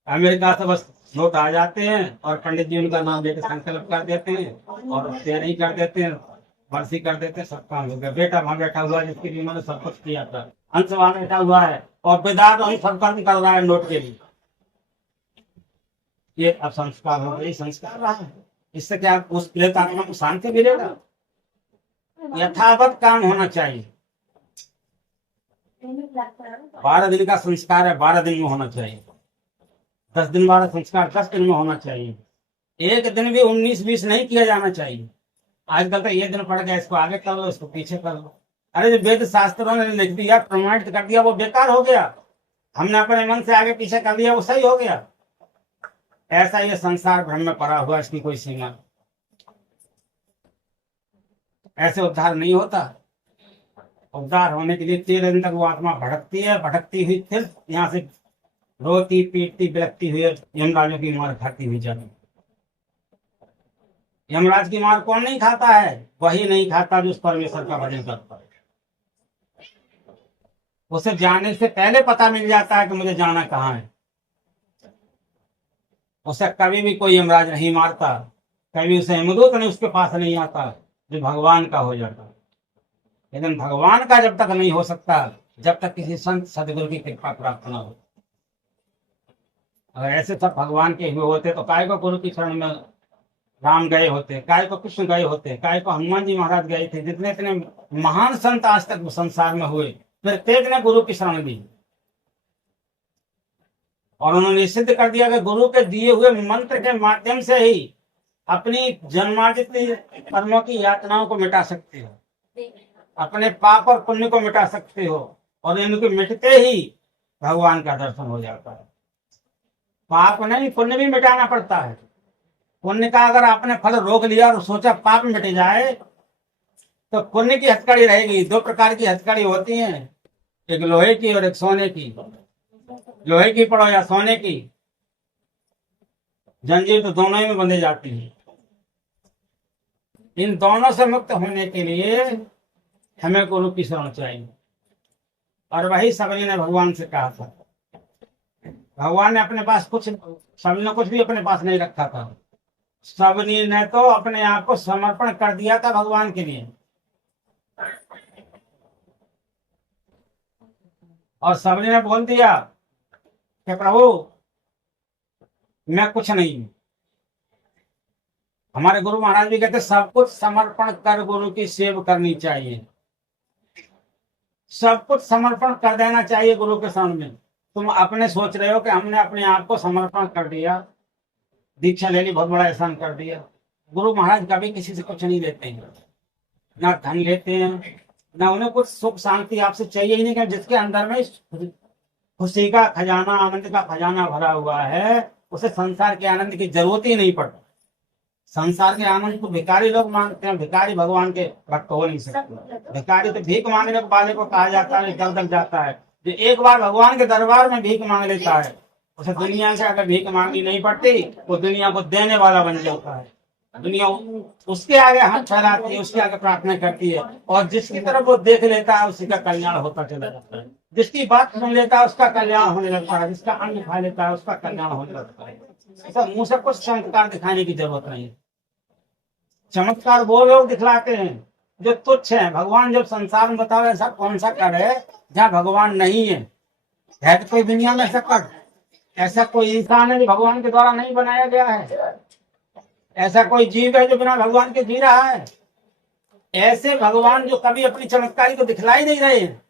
अमेरिका से बस नोट आ जाते हैं और पंडित जी उनका नाम लेकर संकल्प कर देते हैं और तैयारी कर देते हैं, बरसी कर देते हैं, सब काम हो गया। बेटा वहां बैठा हुआ है जिसके लिए उन्होंने सब कुछ किया था, अंश वहां बैठा हुआ है और बेदार वही सब कर्म कर रहा है नोट के लिए। ये अब संस्कार हो गए, संस्कार रहा है। इससे क्या उस प्रेत आत्मा को शांति मिलेगा? यथावत काम होना चाहिए। 12 दिन का संस्कार है, 12 दिन में होना चाहिए। 10 दिन वाला संस्कार 10 दिन में होना चाहिए। एक दिन भी 19-20 नहीं किया जाना चाहिए। आजकल तो ये दिन पड़ गया, इसको आगे कर लो, इसको पीछे कर लो। अरे जो वेद शास्त्रों ने लिख दिया, प्रमाणित कर दिया, वो बेकार हो गया। हमने अपने मन से आगे पीछे कर दिया, वो सही हो गया। ऐसा ये संसार भ्रम में पड़ा हुआ, इसकी कोई सीमा नहीं। ऐसे उद्धार नहीं होता। उद्धार होने के लिए 13 दिन तक वो आत्मा भटकती है, भटकती हुई फिर यहाँ से रोती पीटती बिलखती हुई यमराजों की मार खाती हुई जाती। यमराज की मार कौन नहीं खाता है? वही नहीं खाता जो उस परमेश्वर का भजन करता है। उसे जाने से पहले पता मिल जाता है कि मुझे जाना कहाँ है। उसे कभी भी कोई यमराज नहीं मारता, कभी उसे यमदूत नहीं उसके पास नहीं आता जो भगवान का हो जाता। लेकिन भगवान का जब तक नहीं हो सकता जब तक किसी संत सदगुरु की कृपा प्राप्त न हो। अगर ऐसे सब भगवान के हुए होते तो काय को गुरु की शरण में राम गए होते, काय को कृष्ण गए होते, काय को हनुमान जी महाराज गए थे। जितने इतने महान संत आज तक संसार में हुए, प्रत्येक ने गुरु की शरण ली और उन्होंने सिद्ध कर दिया कि गुरु के दिए हुए मंत्र के माध्यम से ही अपनी जन्मार्जित कर्मों की यातनाओं को मिटा सकते हो, अपने पाप और पुण्य को मिटा सकते हो, और इनके मिटते ही भगवान का दर्शन हो जाता है। पाप नहीं, पुण्य भी मिटाना पड़ता है। पुण्य का अगर आपने फल रोक लिया और सोचा पाप मिट जाए तो पुण्य की हथकड़ी रहेगी। दो प्रकार की हथकड़ी होती हैं, एक लोहे की और एक सोने की। लोहे की पड़ो या सोने की, जंजीर तो दोनों ही में बंधी जाती है। इन दोनों से मुक्त होने के लिए हमें गुरु की शरण चाहिए, और वही सबरी ने भगवान से कहा था। भगवान ने अपने पास कुछ, सबरी ने कुछ भी अपने पास नहीं रखा था। सबरी ने तो अपने आप को समर्पण कर दिया था भगवान के लिए, और सबरी ने बोल दिया कि प्रभु मैं कुछ नहीं हूं। हमारे गुरु महाराज भी कहते सब कुछ समर्पण कर गुरु की सेवा करनी चाहिए। सब कुछ समर्पण कर देना चाहिए गुरु के सामने। तुम अपने सोच रहे हो कि हमने अपने आप को समर्पण कर दिया, दीक्षा ले ली, बहुत बड़ा एहसान कर दिया। गुरु महाराज कभी किसी से कुछ नहीं लेते हैं, ना धन लेते हैं, ना उन्हें कुछ सुख शांति आपसे चाहिए ही नहीं। कि जिसके अंदर में खुशी का खजाना, आनंद का खजाना भरा हुआ है, उसे संसार के आनंद की जरूरत ही नहीं पड़ती। संसार के आनंद को भिखारी लोग मांगते हैं, भिखारी भगवान के भक्त हो नहीं सकते। भिखारी तो भीख मांगने वाले को कहा जाता है, दल दल जाता है। जो एक बार भगवान के दरबार में भीख मांग लेता है, उसे दुनिया से अगर भीख मांगनी नहीं पड़ती, वो दुनिया को देने वाला बन जाता है। दुनिया उसके आगे हाथ फैलाती है, उसके आगे प्रार्थना करती है, और जिसकी तरफ वो देख लेता है उसी का कल्याण होता चला जाता है। जिसकी बात सुन लेता है उसका कल्याण होने लगता है, जिसका अन्न खा लेता है उसका कल्याण होने लगता है। ऐसा मुंह से कुछ चमत्कार दिखाने की जरूरत नहीं है। चमत्कार वो लोग दिखलाते हैं जो तुच्छ है। भगवान जब संसार में बताओ ऐसा कौन सा कर है जहाँ भगवान नहीं है? है तो कोई दुनिया में ऐसा कर, ऐसा कोई इंसान है जो भगवान के द्वारा नहीं बनाया गया है? ऐसा कोई जीव है जो बिना भगवान के जी रहा है? ऐसे भगवान जो कभी अपनी चमत्कारी को दिखला ही नहीं रहे हैं।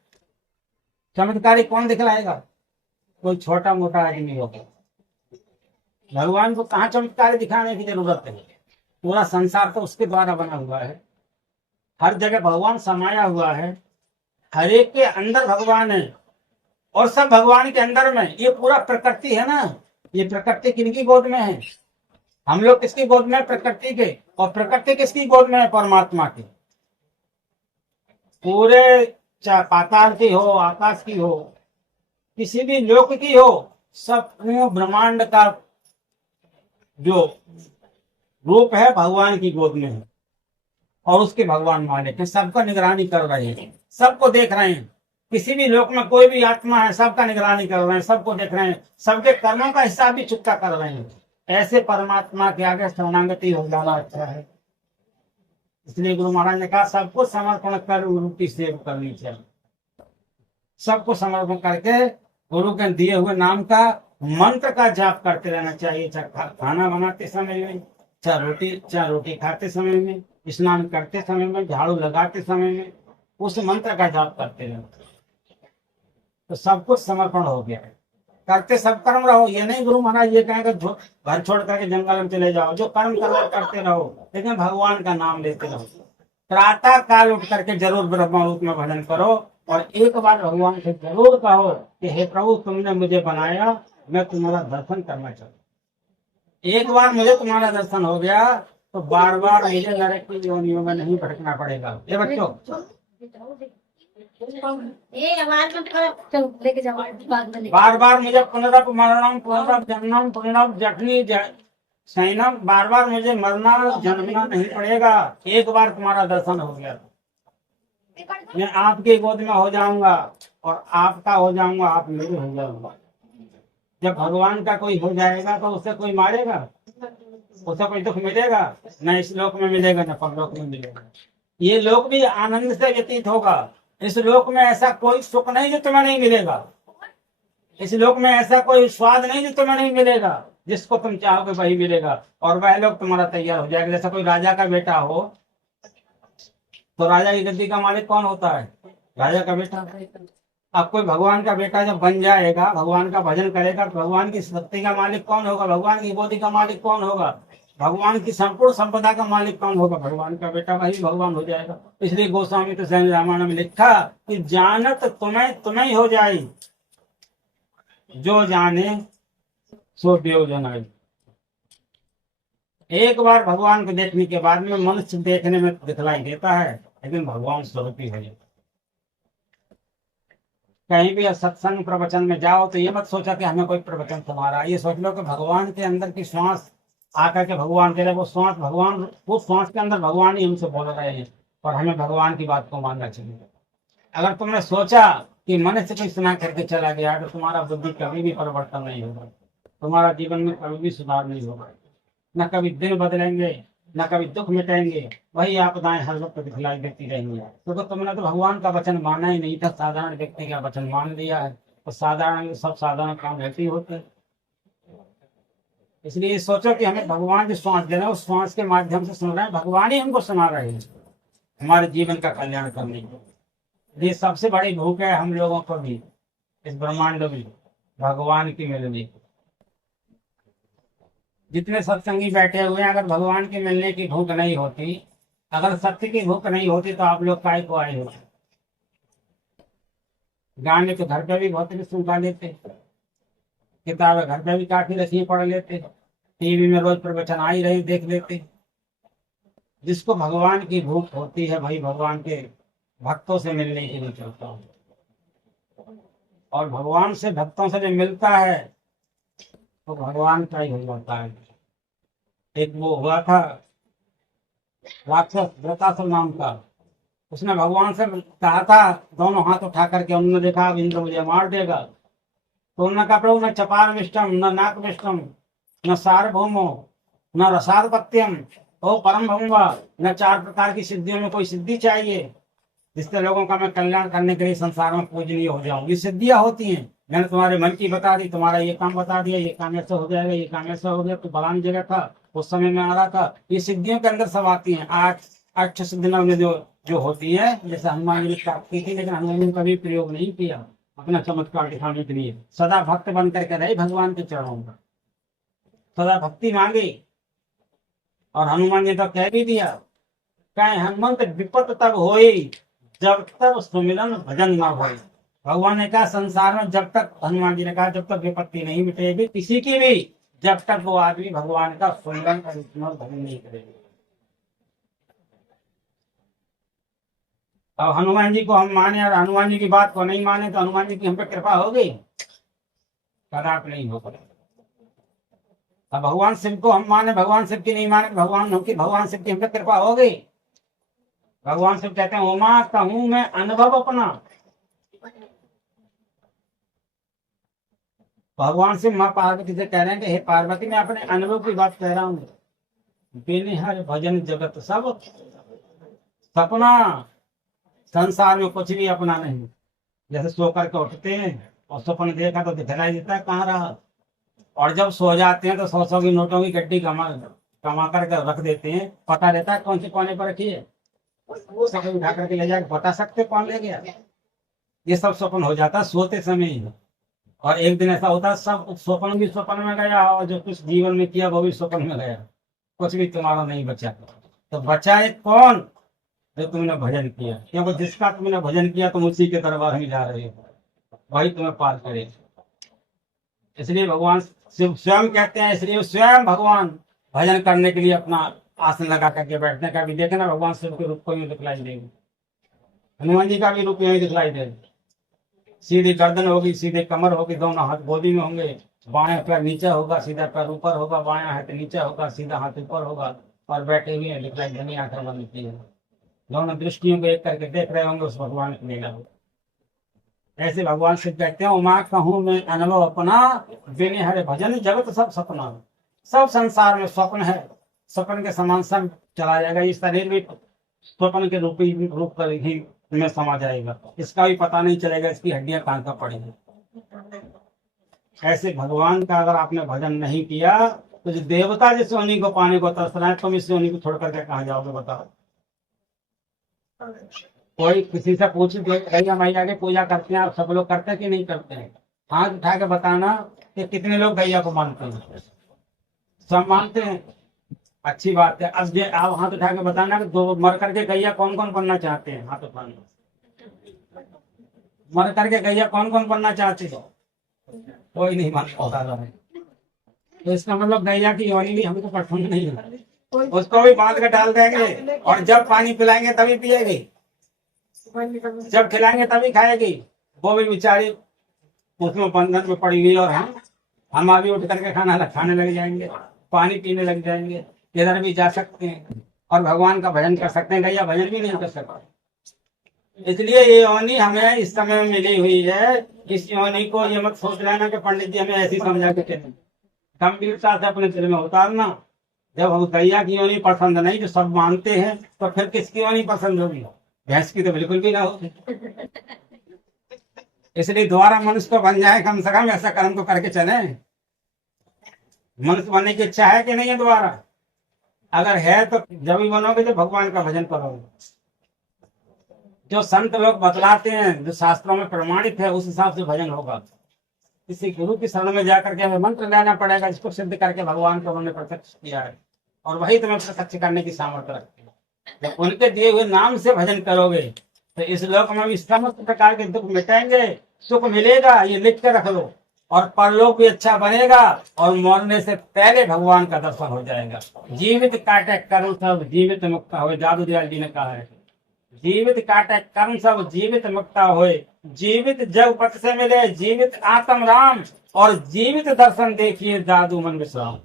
चमत्कारी कौन दिखलाएगा? कोई छोटा मोटा आदमी होगा। भगवान को कहाँ चमत्कारी दिखाने की जरूरत है? पूरा संसार तो उसके द्वारा बना हुआ है। हर जगह भगवान समाया हुआ है, हर एक के अंदर भगवान है, और सब भगवान के अंदर में। ये पूरा प्रकृति है ना, ये प्रकृति किनकी गोद में है? हम लोग किसकी गोद में? प्रकृति के। और प्रकृति किसकी गोद में है? परमात्मा की। पूरे चाहे पाताल की हो, आकाश की हो, किसी भी लोक की हो, सब ब्रह्मांड का जो रूप है भगवान की गोद में है, और उसके भगवान मालिक है। सबका निगरानी कर रहे हैं, सबको देख रहे हैं। किसी भी लोक में कोई भी आत्मा है, सबका निगरानी कर रहे हैं, सबको देख रहे हैं, सबके कर्मों का हिसाब भी चुकता कर रहे हैं। ऐसे परमात्मा के आगे शरणागति हो जाना अच्छा है। इसलिए गुरु महाराज ने कहा सबको समर्पण कर गुरु की सेवा करनी चाहिए। सबको समर्पण करके गुरु के दिए हुए नाम का मंत्र का जाप करते रहना चाहिए। चाहे खाना बनाते समय में, चाहे रोटी खाते समय में, स्नान करते समय में, झाड़ू लगाते समय में, उस मंत्र का जाप करते रहना। तो सब कुछ समर्पण हो गया है। करते सब कर्म रहो। ये नहीं गुरु महाराज ये कहेंगे घर छोड़ करके जंगल में चले जाओ। जो कर्म करते रहो, लेकिन भगवान का नाम लेते रहो। प्रातः काल उठ करके जरूर ब्रह्म रूप में भजन करो, और एक बार भगवान से जरूर कहो कि हे प्रभु तुमने मुझे बनाया, मैं तुम्हारा दर्शन करना चाहता हूँ। एक बार मुझे तुम्हारा दर्शन हो गया तो बार बार मुझे नरक की योनियों में नहीं भटकना पड़ेगा। ये बच्चों लेके जाओ, बार बार मुझे पुनरप मरणम, पुनरप जन्मम, पुनरप जठनी सैनम, बार बार मुझे मरना जन्मना नहीं पड़ेगा। एक बार तुम्हारा दर्शन हो गया मैं आपकी गोद में हो जाऊंगा और आपका हो जाऊंगा, आप मेरे हो जाऊंगा। जब भगवान का कोई हो जाएगा तो उसे कोई मारेगा? उसे कोई दुख मिलेगा? न इस लोक में मिलेगा न परलोक में मिलेगा। ये लोक भी आनंद से व्यतीत होगा। इस लोक में ऐसा कोई सुख नहीं जो तुम्हें नहीं मिलेगा। इस लोक में ऐसा कोई स्वाद नहीं जो तुम्हें नहीं मिलेगा। जिसको तुम चाहोगे वही मिलेगा, और वह लोग तुम्हारा तैयार हो जाएगा। जैसा कोई राजा का बेटा हो, तो राजा की गद्दी का मालिक कौन होता है? राजा का बेटा। अब कोई भगवान का बेटा जब बन जाएगा, भगवान का भजन करेगा, तो भगवान की शक्ति का मालिक कौन होगा? भगवान की बोधि का मालिक कौन होगा? भगवान की संपूर्ण संपदा का मालिक कौन होगा? भगवान का बेटा, वही भगवान हो जाएगा। इसलिए गोस्वामी तो स्वयं रामायण में लिखा कि जानत तुम्हें तुम्हें ही हो जाए, जो जाने सो देव जनाई। एक बार भगवान को देखने के बाद में मनुष्य देखने में दिखलाई देता है, लेकिन भगवान स्वरूप ही है। कहीं भी सत्संग प्रवचन में जाओ तो ये मत सोचा कि हमें कोई प्रवचन सुना रहा है। ये सोच लो कि भगवान के अंदर की श्वास आकर के भगवान कह रहे, वो श्वास भगवान, वो श्वास के अंदर भगवान ही हमसे बोल रहे हैं, और हमें भगवान की बात को मानना चाहिए। अगर तुमने सोचा कि मनुष्य कोई सुना करके चला गया, तो तुम्हारा बुद्धि कभी भी परिवर्तन नहीं होगा, तुम्हारा जीवन में कभी भी सुधार नहीं होगा। न कभी दिन बदलेंगे, न कभी दुख मिटेंगे, वही आपदाएं हर वक्त दिखलाई देती रहेंगी। क्योंकि तुमने तो भगवान का वचन माना ही नहीं था, साधारण व्यक्ति का वचन मान लिया है। तो साधारण सब साधारण काम ऐसे ही होते हैं। इसलिए सोचो कि हमें भगवान जो श्वास दे रहे हैं, उस श्वास के माध्यम से सुन रहे हैं, भगवान ही हमको सुना रहे हैं हमारे जीवन का कल्याण करने के। ये सबसे बड़ी भूख है हम लोगों को भी, इस ब्रह्मांड में भगवान की मिलने की। जितने सत्संगी बैठे हुए हैं, अगर भगवान के मिलने की भूख नहीं होती, अगर सत्य की भूख नहीं होती, तो आप लोग काय को आए हो? गाने तो घर पे भी बहुत भी सुनवा लेते, किताबें घर पे भी काफी रखी पढ़ लेते, टीवी में रोज प्रवचन आ ही रहे देख लेते। जिसको भगवान की भूख होती है, वही भगवान के भक्तों से मिलने के लिए चलता है, और भगवान से भक्तों से जो मिलता है तो भगवान का ही हो जाता है। एक वो हुआ था राक्षस वृतासुर नाम का, उसने भगवान से कहा था, दोनों हाथ उठा करके, उन्होंने देखा अब इंद्र मुझे मार देगा, तो उन्होंने कहा प्रभु न चपार विष्टम, न नाक विष्टम, न सार्वभौमो, न रसाधिपत्यम, ओ परम भंगा, न 4 प्रकार की सिद्धियों में कोई सिद्धि चाहिए जिससे लोगों का मैं कल्याण करने के लिए संसार में पूजनीय हो जाऊं। ये सिद्धियां होती हैं, मैंने तुम्हारे मन की बता दी, तुम्हारा ये काम बता दिया, ये काम ऐसा हो जाएगा, ये काम ऐसा हो गया, तो फलानी जगह था, उस समय में आ रहा था। ये सिद्धियों के अंदर सब आती हैं। 8 सिद्धियों में जो होती है, जैसे हनुमान जी प्राप्त की थी, लेकिन हनुमान जी ने कभी प्रयोग नहीं किया अपना चमत्कार दिखाने के लिए। सदा भक्त बन करके रहे भगवान के चरणों में, सदा भक्ति मांगी, और हनुमान जी तो कह भी दिया, कहे हनुमंत विपत तब होई जब तक सुमिरन भजन ना होए। भगवान ने कहा संसार में जब तक, हनुमान जी ने कहा जब तक विपत्ति नहीं मिटेगी किसी की भी, जब तक वो आदमी भगवान का सुमिरन और भजन नहीं करेगा। अब हनुमान जी को हम माने और हनुमान जी की बात को नहीं माने, तो हनुमान जी की हम पे कृपा होगी? कदापि नहीं हो पाएगी। अब भगवान शिव को हम माने, भगवान शिव की नहीं माने, भगवान शिव की हम पे कृपा होगी? भगवान शिव कहते हैं उमा कहूं मैं अनुभव अपना। भगवान शिव माँ पार्वती से कह रहे हैं कि हे पार्वती, मैं अपने अनुभव की बात कह रहा हूँ। बिन हर भजन जगत सब सपना, संसार में कुछ भी अपना नहीं। जैसे सो करके उठते हैं और सपन देखा तो दिखलाई देता है कहाँ रहा, और जब सो जाते हैं तो 100 की नोटों की गड्डी कमा करके रख देते हैं, पता रहता है कौन से कोने पर रखी है, वो सब उठा करके ले जाकर बता सकते कौन ले गया। ये सब स्वप्न हो जाता है सोते समय ही। और एक दिन ऐसा होता है सब स्वप्न भी स्वप्न में गया, और जो कुछ जीवन में किया वो भी स्वप्न में गया, कुछ भी तुम्हारा नहीं बचा। तो बचा एक कौन? जो तुमने भजन किया, क्योंकि जिसका तुमने भजन किया तुम उसी के दरबार में जा रहे हो, वही तुम्हें पार करे। इसलिए भगवान शिव स्वयं कहते हैं, इसलिए स्वयं भगवान भजन करने के लिए अपना आसन लगा करके बैठने का भी देखना, भगवान शिव के रूप को यूं दिखलाई देगी। हनुमान जी का भी रूप यही दिखलाई देगा। सीधी गर्दन होगी, सीधे कमर होगी, दोनों हाथ गोदी में होंगे, बाएं पैर नीचे होगा, सीधा पैर ऊपर होगा, बायां हाथ नीचे होगा, सीधा हाथ ऊपर होगा, और बैठे हुए दिखलाई देनी, आंखें बंद की है, दोनों दृष्टियों को एक करके देख रहे होंगे उस भगवान की लीला। ऐसे भगवान शिव कहते हैं उमा कहूं मैं अनुभव अपना, बिन हरे भजन जगत सब सपना। सब संसार में स्वप्न है, स्वप्न के समान सब चला जाएगा। ये शरीर भी स्वप्न के रूप कर ही में समा जाएगा, इसका भी पता नहीं चलेगा इसकी हड्डियां कहाँ कहाँ पड़ी हैं। ऐसे भगवान का अगर आपने भजन नहीं किया तो जो देवता जिस योनि को पाने को तरस रहा है, तुम इस योनि को छोड़ करके कहाँ जाओगे बताओ। कोई किसी से पूछ गैया मैया की पूजा करते हैं, आप सब लोग करते हैं कि नहीं करते हैं? हाथ उठा के बताना कि कितने लोग गैया को मानते हैं। सब मानते हैं, अच्छी बात है। अब ये आप हाथ उठा के बताना कि दो मर करके गैया कौन कौन बनना चाहते हैं, हाथ उठाना। मर करके गैया कौन कौन बनना चाहते हो? कोई नहीं मान पाता है। तो इसका मतलब गैया की योनि भी हमको पसंद नहीं है, उसको भी बांध के डाल देंगे और जब पानी पिलाएंगे तभी पिएगी, जब खिलाएंगे तभी खाएगी। वो भी बेचारी उसमें बंधन में पड़ी हुई और हम अभी उठ करके खाने लग जाएंगे, पानी पीने लग जाएंगे, इधर भी जा सकते हैं और भगवान का भजन कर सकते हैं, गैया भजन भी नहीं कर सकते। इसलिए ये योनि हमें इस समय में मिली हुई है। इस योनि को ये मत सोच लेना कि पंडित जी हमें ऐसी समझा के चले, गंभीरता से अपने दिल में उतारना। जब हम गैया की योनि पसंद नहीं जो सब मानते हैं, तो फिर किसकी योनि पसंद होगी? भैंस की तो बिल्कुल भी ना होगी। इसलिए दोबारा मनुष्य तो बन जाए, कम से कम ऐसा कर्म तो करके चले। मनुष्य बनने की इच्छा है कि नहीं है दोबारा? अगर है तो जब भी बनोगे तो भगवान का भजन करोगे। जो संत लोग बतलाते हैं, जो शास्त्रों में प्रमाणित है, उस हिसाब से भजन होगा। किसी गुरु की शरण में जाकर के हमें मंत्र लेना पड़ेगा, जिसको सिद्ध करके भगवान को उन्होंने प्रत्यक्ष किया है, और वही तुम्हें प्रत्यक्ष करने की सामर्थ्य रखते हैं। जब उनके दिए हुए नाम से भजन करोगे तो इस लोक में भी समस्त प्रकार के दुख मिटेंगे, सुख मिलेगा, ये लिख के रख लो। और परलोक भी अच्छा बनेगा और मरने से पहले भगवान का दर्शन हो जाएगा। जीवित काटे कर्म सब जीवित मुक्त हो, जादू दयाल जी ने कहा है। जीवित काटे कर्म सब जीवित मुक्त होए, जीवित जग पथ से मिले जीवित आत्म राम, और जीवित दर्शन देखिए जादू मन विश्राम।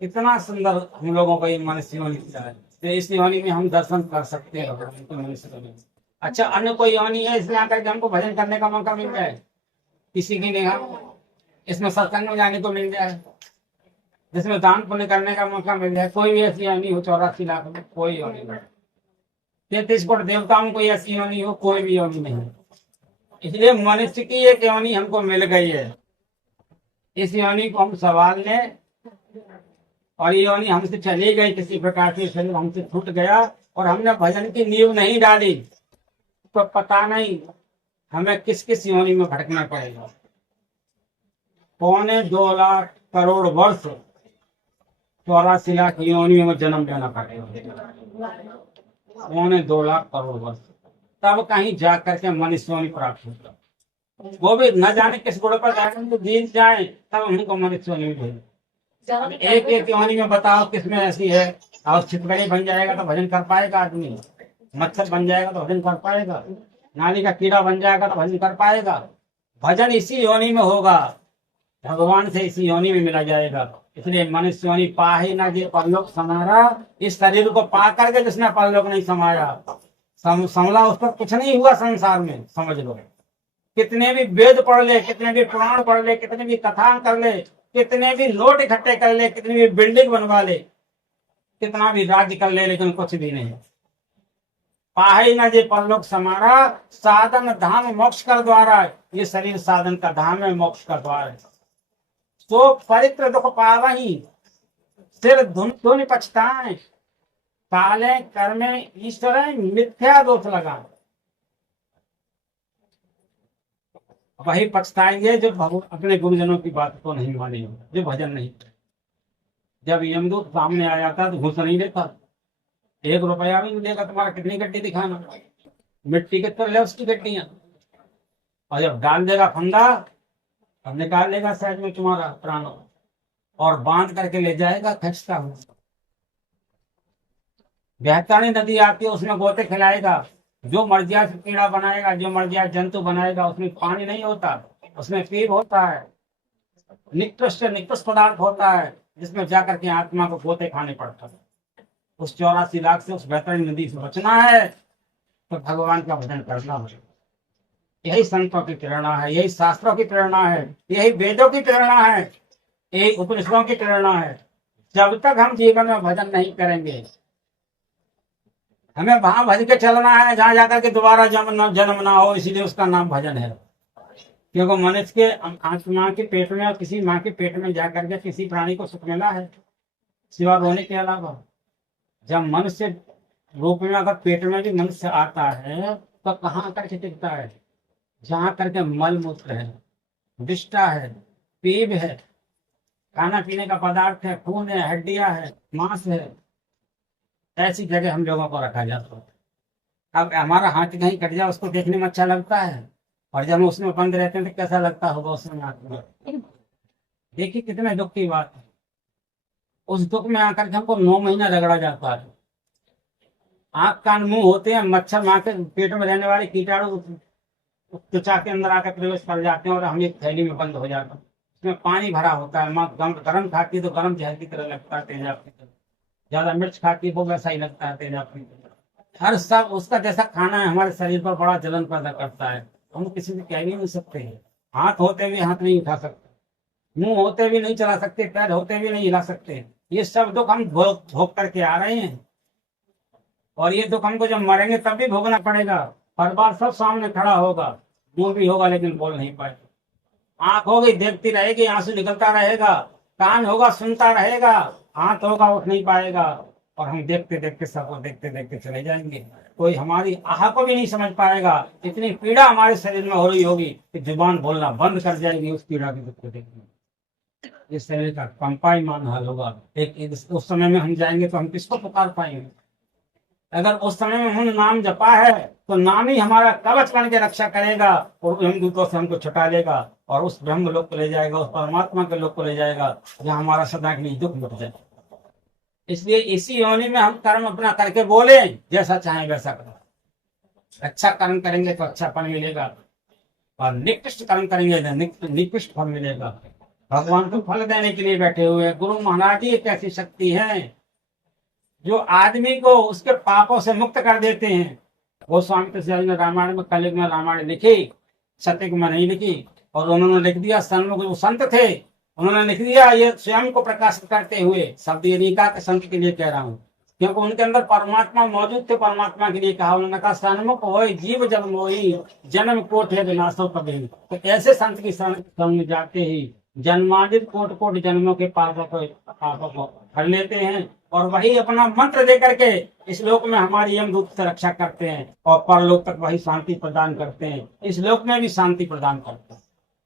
इतना सुंदर हम लोगों को ये मनुष्य योनि है, तो इस योनि में हम दर्शन कर सकते हैं भगवान को मनुष्य योनि। अच्छा, अन्य कोई योनि है इसमें आकर के हमको भजन करने का मौका मिल जाए? किसी की नहीं, हम इसमें सत्संग में जाने को मिल जाए, जिसमें दान पुण्य करने का मौका मिल जाए, कोई भी ऐसी योनि हो 84 लाख में? कोई योनि नहीं। 33 कोटि देवताओं को ऐसी योनि हो? कोई भी योनि नहीं। इसलिए मनुष्य की एक योनि हमको मिल गई है, इस योनि को हम संभाल लें। और ये योनि हमसे चली गई किसी प्रकार से, शरीर हमसे छूट गया और हमने भजन की नींव नहीं डाली, तो पता नहीं हमें किस किस योनि में भटकना पड़ेगा। 2.25 लाख करोड़ वर्ष 84 लाख योनियों में जन्म लेना पड़ेगा। 2.25 लाख करोड़ वर्ष, तब कहीं जा करके मनुष्य योनि प्राप्त होगा। वो भी न जाने किस गुण पर जाकर तो जीत जाए, तब हमको मनुष्य योनि भेजे। एक एक योनि में बताओ किसमें ऐसी है। और छिपकली बन जाएगा तो भजन कर पाएगा आदमी, मच्छर बन जाएगा तो भजन कर पाएगा, नाली का कीड़ा बन जाएगा तो भजन कर पाएगा। भजन इसी योनि में होगा, भगवान से इसी योनि में मिला जाएगा। इसलिए मनुष्य योनि पा ही ना जे परलोक समारा, इस शरीर को पा करके जिसने परलोक नहीं समाया, समला उस पर कुछ नहीं हुआ संसार में, समझ लो। कितने भी वेद पढ़ ले, कितने भी पुराण पढ़ ले, कितने भी कथा कर ले, कितने भी नोट इकट्ठे कर ले, कितनी भी बिल्डिंग बनवा ले, कितना भी राज्य कर ले, लेकिन कुछ भी नहीं। पाहे न जे परलोक समारा, साधन धाम मोक्ष का द्वारा। ये शरीर साधन का धाम है, मोक्ष का द्वार है। तो परित्र दुख पावही, सिर धुन धुन पछताए, काले कर्मे ईश्वर मिथ्या दोष लगा। वही पछताएंगे जो अपने गुरुजनों की बात को नहीं मानेंगे, जो भजन नहीं। जब यमदूत सामने आ जाता तो घूस नहीं लेता, 1 रुपया भी नहीं देगा। तुम्हारा कितनी गड्डी दिखाना, मिट्टी के तो ले उसकी गड्डियां, और जब डाल देगा फंदा, अब निकाल लेगा साइड में तुम्हारा प्राण और बांध करके ले जाएगा खींचता हुआ। बहतानी नदी आती है, उसमें गोते खिलाएगा, जो मर्जिया से कीड़ा बनाएगा, जो मर्जिया जंतु बनाएगा, उसमें पानी नहीं होता, उसमें पीप होता है, निकृष्ट निकृष्ट पदार्थ होता है, जिसमें जाकर के आत्मा को गोते खाने पड़ता है। उस 84 लाख से, उस बेहतरीन नदी से बचना है तो भगवान का भजन करना है। यही संतों की प्रेरणा है, यही शास्त्रों की प्रेरणा है, यही वेदों की प्रेरणा है, यही उपनिषदों की प्रेरणा है। जब तक हम जीवन में भजन नहीं करेंगे, हमें वहां भज के चलना है जहां जाकर के दोबारा जन्म ना हो, इसीलिए उसका नाम भजन है। क्योंकि मनुष्य के आत्मा के पेट में और किसी माँ के पेट में जाकर के किसी प्राणी को सुख मिला है सिवा रोने के अलावा? जब मनुष्य रूप में अगर पेट में भी मनुष्य आता है तो कहाँ आकर के टिकता है? जहाँ करके मल मूत्र है, विष्ठा है, पीप है, खाना पीने का पदार्थ है, खून है, हड्डियां है, मांस है, ऐसी जगह हम लोगों को रखा जाता है। अब हमारा हाथ कहीं कट जाए उसको देखने में अच्छा लगता है, और जब हम उसमें बंद रहते हैं तो कैसा लगता होगा उसमें आत्मा? देखिए कितने दुख की बात है। उस दुख में आकर के हमको 9 महीना रगड़ा जाता है। आंख कान मुंह होते हैं, मच्छर मार के पेट में रहने वाले कीटाणु त्वचा के अंदर आकर प्रवेश कर जाते हैं और हम एक थैली में बंद हो जाते हैं। उसमें पानी भरा होता है। माँ गर्म खाती है तो गर्म जहर की तरह लगता है, तेजाब की तरह। ज्यादा मिर्च खाती है वो वैसा ही लगता है, तेजाब की तरह। हर सब उसका जैसा खाना है हमारे शरीर पर बड़ा जलन पैदा करता है। हम किसी से कह भी नहीं सकते हैं। हाथ होते भी हाथ नहीं उठा सकते, मुंह होते भी नहीं चला सकते, पैर होते भी नहीं हिला सकते। ये सब दुख हम भोग करके आ रहे हैं, और ये दुख हमको जब मरेंगे तब भी भोगना पड़ेगा। परिवार सब सामने खड़ा होगा, मुंह भी होगा लेकिन बोल नहीं पाए। आंख होगी देखती रहेगी, आंसू निकलता रहेगा। कान होगा सुनता रहेगा, हाथ होगा उठ नहीं पाएगा। और हम देखते देखते सबको देखते देखते चले जाएंगे। कोई हमारी आह को भी नहीं समझ पाएगा। इतनी पीड़ा हमारे शरीर में हो रही होगी कि जुबान बोलना बंद कर जाएगी उस पीड़ा के दुख को देखने। इस शरीर का कंपाईमान हाल होगा। एक उस समय में हम जाएंगे तो हम किसको पुकार पाएंगे? अगर उस समय में हमने नाम जपा है तो नाम ही हमारा कवच बन के रक्षा करेगा, और यमदूतों से हमको छुटा लेगा और उस ब्रह्म लोक को ले जाएगा, उस परमात्मा के लोक को ले जाएगा जहाँ हमारा सदा के लिए दुख मिट जाए। इसलिए इसी योनि में हम कर्म अपना करके बोले, जैसा चाहे वैसा करो। अच्छा कर्म करेंगे तो अच्छा फल मिलेगा, और निकृष्ट कर्म करेंगे तो निकृष्ट फल मिलेगा। भगवान तो फल देने के लिए बैठे हुए हैं। गुरु महाराज ही एक ऐसी शक्ति है जो आदमी को उसके पापों से मुक्त कर देते हैं। गोस्वामी तुलसीदास ने रामायण में, कलयुग में रामायण लिखी, सत्ययुग में नहीं लिखी। और उन्होंने लिख दिया, सन्मुख जो संत थे उन्होंने लिख दिया ये स्वयं को प्रकाशित करते हुए। शब्द ये नहीं कहा कि संत के लिए कह रहा हूँ, क्योंकि उनके अंदर परमात्मा मौजूद थे। परमात्मा के लिए कहा उन्होंने, कहा सन्मुख हो जीव जन्म होई, जन्म कोट है विनाशो कभी। तो ऐसे संत की शरण में जाते ही जन्मादित कोट कोट जन्मों के पापों को हर लेते हैं, और वही अपना मंत्र देकर के इस लोक में हमारी यमदूत से रक्षा करते हैं, और परलोक तक वही शांति प्रदान करते हैं, इस लोक में भी शांति प्रदान करते हैं।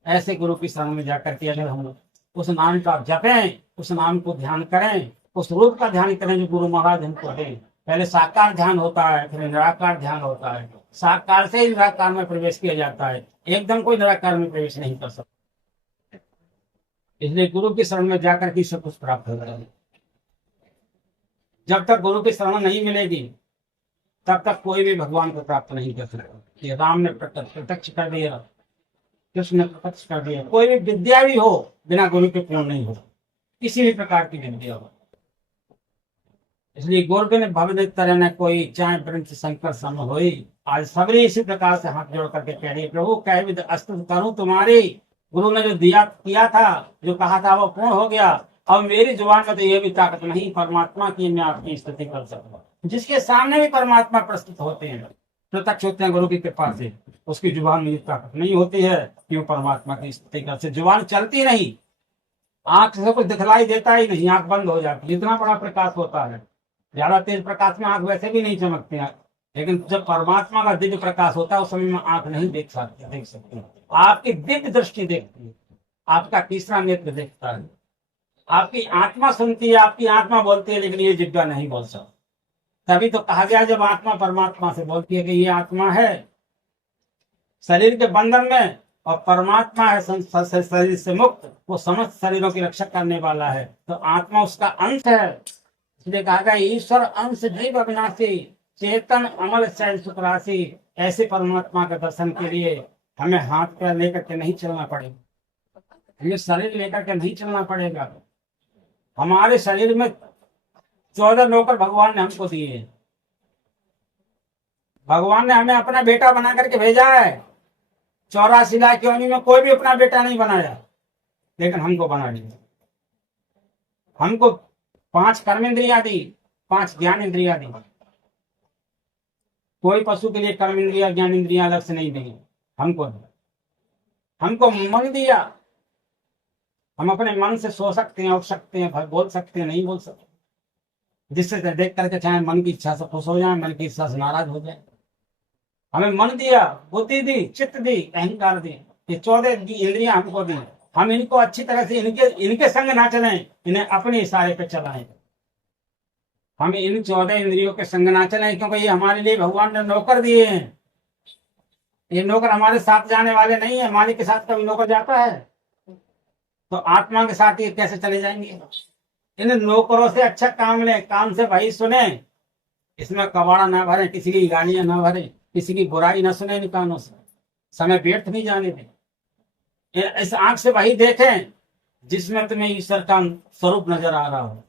ऐसे गुरु की शरण में जाकर के अगर हम उस नाम का जपें, उस नाम को ध्यान करें, उस रूप का ध्यान करें जो गुरु महाराज हमको दें। पहले साकार ध्यान होता है, फिर निराकार ध्यान होता है। साकार से ही निराकार में प्रवेश किया जाता है, एकदम कोई निराकार में प्रवेश नहीं कर सकता। इसलिए गुरु की शरण में जाकर के सब कुछ प्राप्त होता है। जब तक गुरु की शरण नहीं मिलेगी तब तक कोई भी भगवान को प्राप्त नहीं कर सकता। ये राम ने प्रत्यक्ष कर दिया, कृष्ण ने प्रत्यक्ष कर दिया। कोई भी विद्या भी हो बिना गुरु के पूर्ण नहीं हो, किसी भी प्रकार की विद्या हो। इसलिए गुरु ने भवदित तरह कोई चाहे वृंश शंकर सम होई। आज सबरी इसी प्रकार से हाथ जोड़ करके कह रही, प्रभु कह विद अस्तुत करूं तुम्हारी। गुरु ने जो दिया किया था, जो कहा था वो पूर्ण हो गया। अब मेरी जुबान में तो ये भी ताकत नहीं परमात्मा की मैं आपकी स्तुति कर सकूं। जिसके सामने भी परमात्मा प्रस्तुत होते हैं, प्रत्यक्ष होते हैं गुरु की कृपा से, उसकी जुबान में ताकत नहीं होती है कि वो परमात्मा की स्तुति कर से। जुबान चलती नहीं, आंख से कुछ दिखलाई देता ही नहीं, आंख बंद हो जाती। इतना बड़ा प्रकाश होता है, ज्यादा तेज प्रकाश में आंख वैसे भी नहीं चमकती है, लेकिन जब परमात्मा का दिव्य प्रकाश होता है उस समय में आंख नहीं देख सकती। आपकी दिव्य दृष्टि देखती है, आपका तीसरा नेत्र देखता है, आपकी आत्मा सुनती है, आपकी आत्मा बोलती है, लेकिन ये जिह्वा नहीं बोल सकता। तभी तो कहा गया जब आत्मा परमात्मा से बोलती है कि ये आत्मा है शरीर के बंधन में, और परमात्मा है शरीर से मुक्त, वो समस्त शरीरों की रक्षा करने वाला है, तो आत्मा उसका अंश है। इसलिए कहा गया ईश्वर अंश जीव अविनाशी, चेतन अमल शैल सुखराशि। ऐसे परमात्मा के दर्शन के लिए हमें हाथ पैर लेकर के नहीं चलना पड़ेगा, हमें शरीर लेकर के नहीं चलना पड़ेगा। हमारे शरीर में 14 नौकर भगवान ने हमको दिए हैं। भगवान ने हमें अपना बेटा बना करके भेजा है। 84 लाख योनि में कोई भी अपना बेटा नहीं बनाया, लेकिन हमको बना दिया। हमको 5 कर्म इंद्रिया दी, 5 ज्ञान इंद्रिया दी। कोई पशु के लिए कर्म इंद्रिया ज्ञान इंद्रिया अलग से नहीं देंगे। हमको मन दिया, हम अपने मन से सो सकते हैं, उठ सकते हैं, बोल सकते हैं, नहीं बोल सकते, जिससे देख करके चाहे मन की इच्छा से खुश हो जाए, मन की इच्छा से नाराज हो जाए। हमें मन दिया, बुद्धि दी, चित्त दी, अहंकार दी, ये 14 इंद्रियां हमको दी। हम इनको अच्छी तरह से इनके संग ना चलें, इन्हें अपने इशारे पे चलाएं। हम इन 14 इंद्रियों के संग ना चलें, क्योंकि ये हमारे लिए भगवान ने नौकर दिए हैं। ये नौकर हमारे साथ जाने वाले नहीं है। मालिक के साथ कभी नौकर जाता है? तो आत्मा के साथ ये कैसे चले जाएंगे? इन नौकरों से अच्छा काम लें, काम से भाई सुने, इसमें कबाड़ा ना भरे, किसी की गालियां ना भरे, किसी की बुराई ना सुने इन कानों से, समय व्यर्थ नहीं जाने दें। इस आंख से वही देखें जिसमें तुम्हें ईश्वर का स्वरूप नजर आ रहा हो।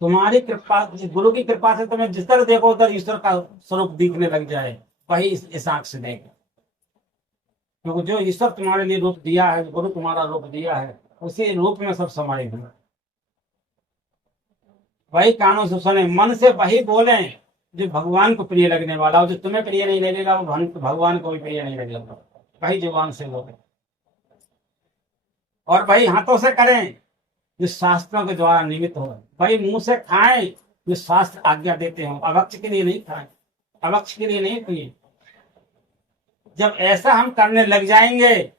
तुम्हारी कृपा, गुरु की कृपा से तुम्हें जिस तरह देखो उधर ईश्वर का स्वरूप दिखने लग जाए, वही इस आंख से देखें। क्योंकि जो ईश्वर तुम्हारे लिए रूप दिया है, गुरु तुम्हारा रूप दिया है, उसी रूप में सब समाये हुए। वही कानों से सुने, मन से वही बोले जो भगवान को प्रिय लगने वाला हो। जो तुम्हें प्रिय नहीं लगेगा वो भगवान को भी प्रिय नहीं लगेगा। वही जुबान से बोले, और वही हाथों से करें जो शास्त्रों के द्वारा निमित्त हो। वही मुंह से खाएं जो शास्त्र आज्ञा देते हो। अभक्ष के लिए नहीं खाएं, अभक्ष के लिए नहीं पिए। जब ऐसा हम करने लग जाएंगे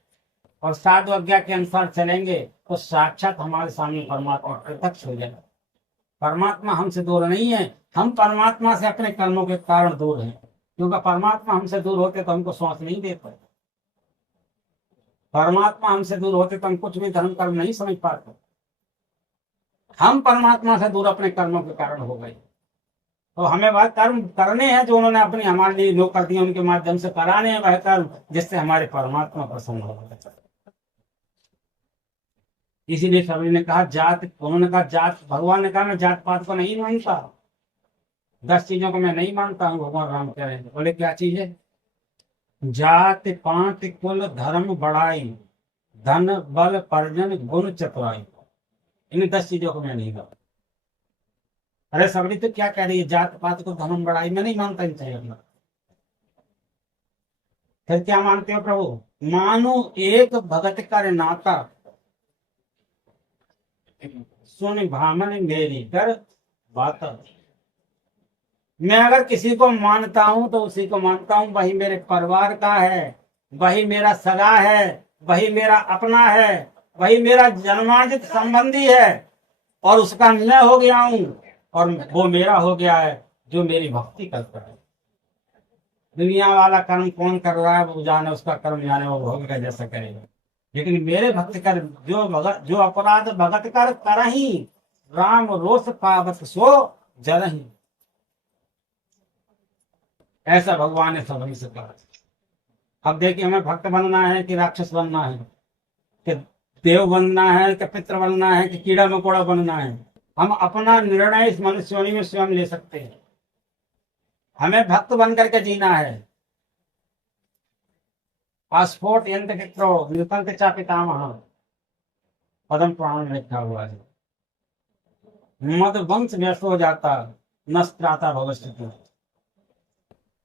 और साधु आज्ञा के अनुसार चलेंगे तो साक्षात हमारे सामने परमात्मा प्रत्यक्ष हो जाएगा। परमात्मा हमसे दूर नहीं है, हम परमात्मा से अपने कर्मों के कारण दूर हैं। क्योंकि परमात्मा हमसे दूर होते तो हमको श्वास नहीं दे पाते। परमात्मा हमसे दूर होते तो हम कुछ भी धर्म कर्म नहीं समझ पाते। हम परमात्मा से दूर अपने कर्मों के कारण हो गए। तो हमें वह कर्म करने हैं जो उन्होंने अपनी हमारे लिए लोग कर दिए, उनके माध्यम से कराने हैं वह कर्म जिससे हमारे परमात्मा प्रसन्न हो। इसीलिए सभी ने कहा जात, उन्होंने कहा जात, भगवान ने कहा मैं जात पात को नहीं मानता, 10 चीजों को मैं नहीं मानता हूँ। भगवान राम कह रहे हैं, बोले क्या चीज है? जात पात कुल धर्म बड़ाई, धन बल पर्जन गुण चतुराई, इन 10 चीजों को मैं नहीं मानता। अरे सबरी तो क्या कह रही है? जात पात को धर्म बड़ाई मैं नहीं मानता इन चीजों को। फिर क्या मानते हो प्रभु? मानो एक भगत कर नाता, सुन भामन मेरी कर बात। मैं अगर किसी को मानता हूं तो उसी को मानता हूं, वही मेरे परिवार का है, वही मेरा सगा है, वही मेरा अपना है, वही मेरा जन्मांजित संबंधी है, और उसका मैं हो गया हूं और वो मेरा हो गया है जो मेरी भक्ति करता है। दुनिया वाला कर्म कौन कर रहा है वो जाने, उसका कर्म जाने, वो भोगेगा जैसा करेगा। लेकिन मेरे भक्त कर जो अपराध भगत कर करही, राम रोष पावत सो जरही। ऐसा भगवान ने सबरी से कहा। अब देखिए, हमें भक्त बनना है कि राक्षस बनना है, कि देव बनना है कि पितृ बनना है कि कीड़ा मकोड़ा बनना है, हम अपना निर्णय इस मनुष्योनि में स्वयं ले सकते हैं। हमें भक्त बन करके जीना है। पासपोर्ट यंत्र चित्रो निकंत चा पितामह, पदम पुराण में लिखा हुआ है। मद वंश व्यस्त हो जाता, नष्टाता भविष्य।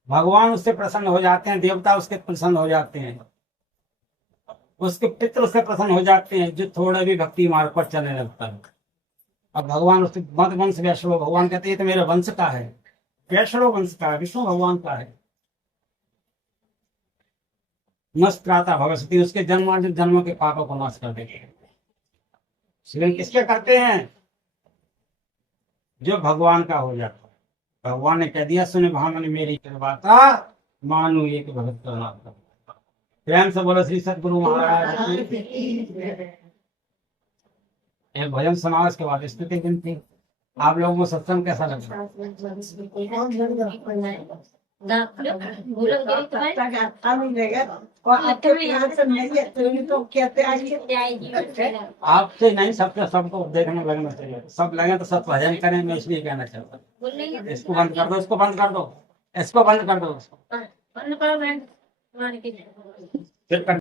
भगवान उससे प्रसन्न हो जाते हैं, देवता उसके प्रसन्न हो जाते हैं, उसके पितृ उससे प्रसन्न हो जाते हैं जो थोड़े भी भक्ति मार्ग पर चलने लगता है। अब भगवान उससे मद वंश वैष्णव, भगवान कहते हैं तो मेरे वंश का है, वैष्णव वंश का है, विष्णु भगवान का है। नष्टाता भविष्य, उसके जन्मों के पापों को नाश कर देते हैं। इसलिए किसके करते हैं? जो भगवान का हो जाता है। भगवान ने कह दिया सुने भामन मेरी कृपाता, मानो एक भगत करना। प्रेम से बोलो श्री सतगुरु महाराज। एक भजन सुनाओ, इसके बाद स्तुति गिनती। आप लोगों को सत्संग कैसा लगता है? आपसे नहीं, सबसे सबको देखने लगना चाहिए। सब लगे तो सब भजन करें, मैं इसलिए कहना चाहता हूँ। इसको बंद कर दो, इसको बंद कर दो, इसको बंद कर दो, फिर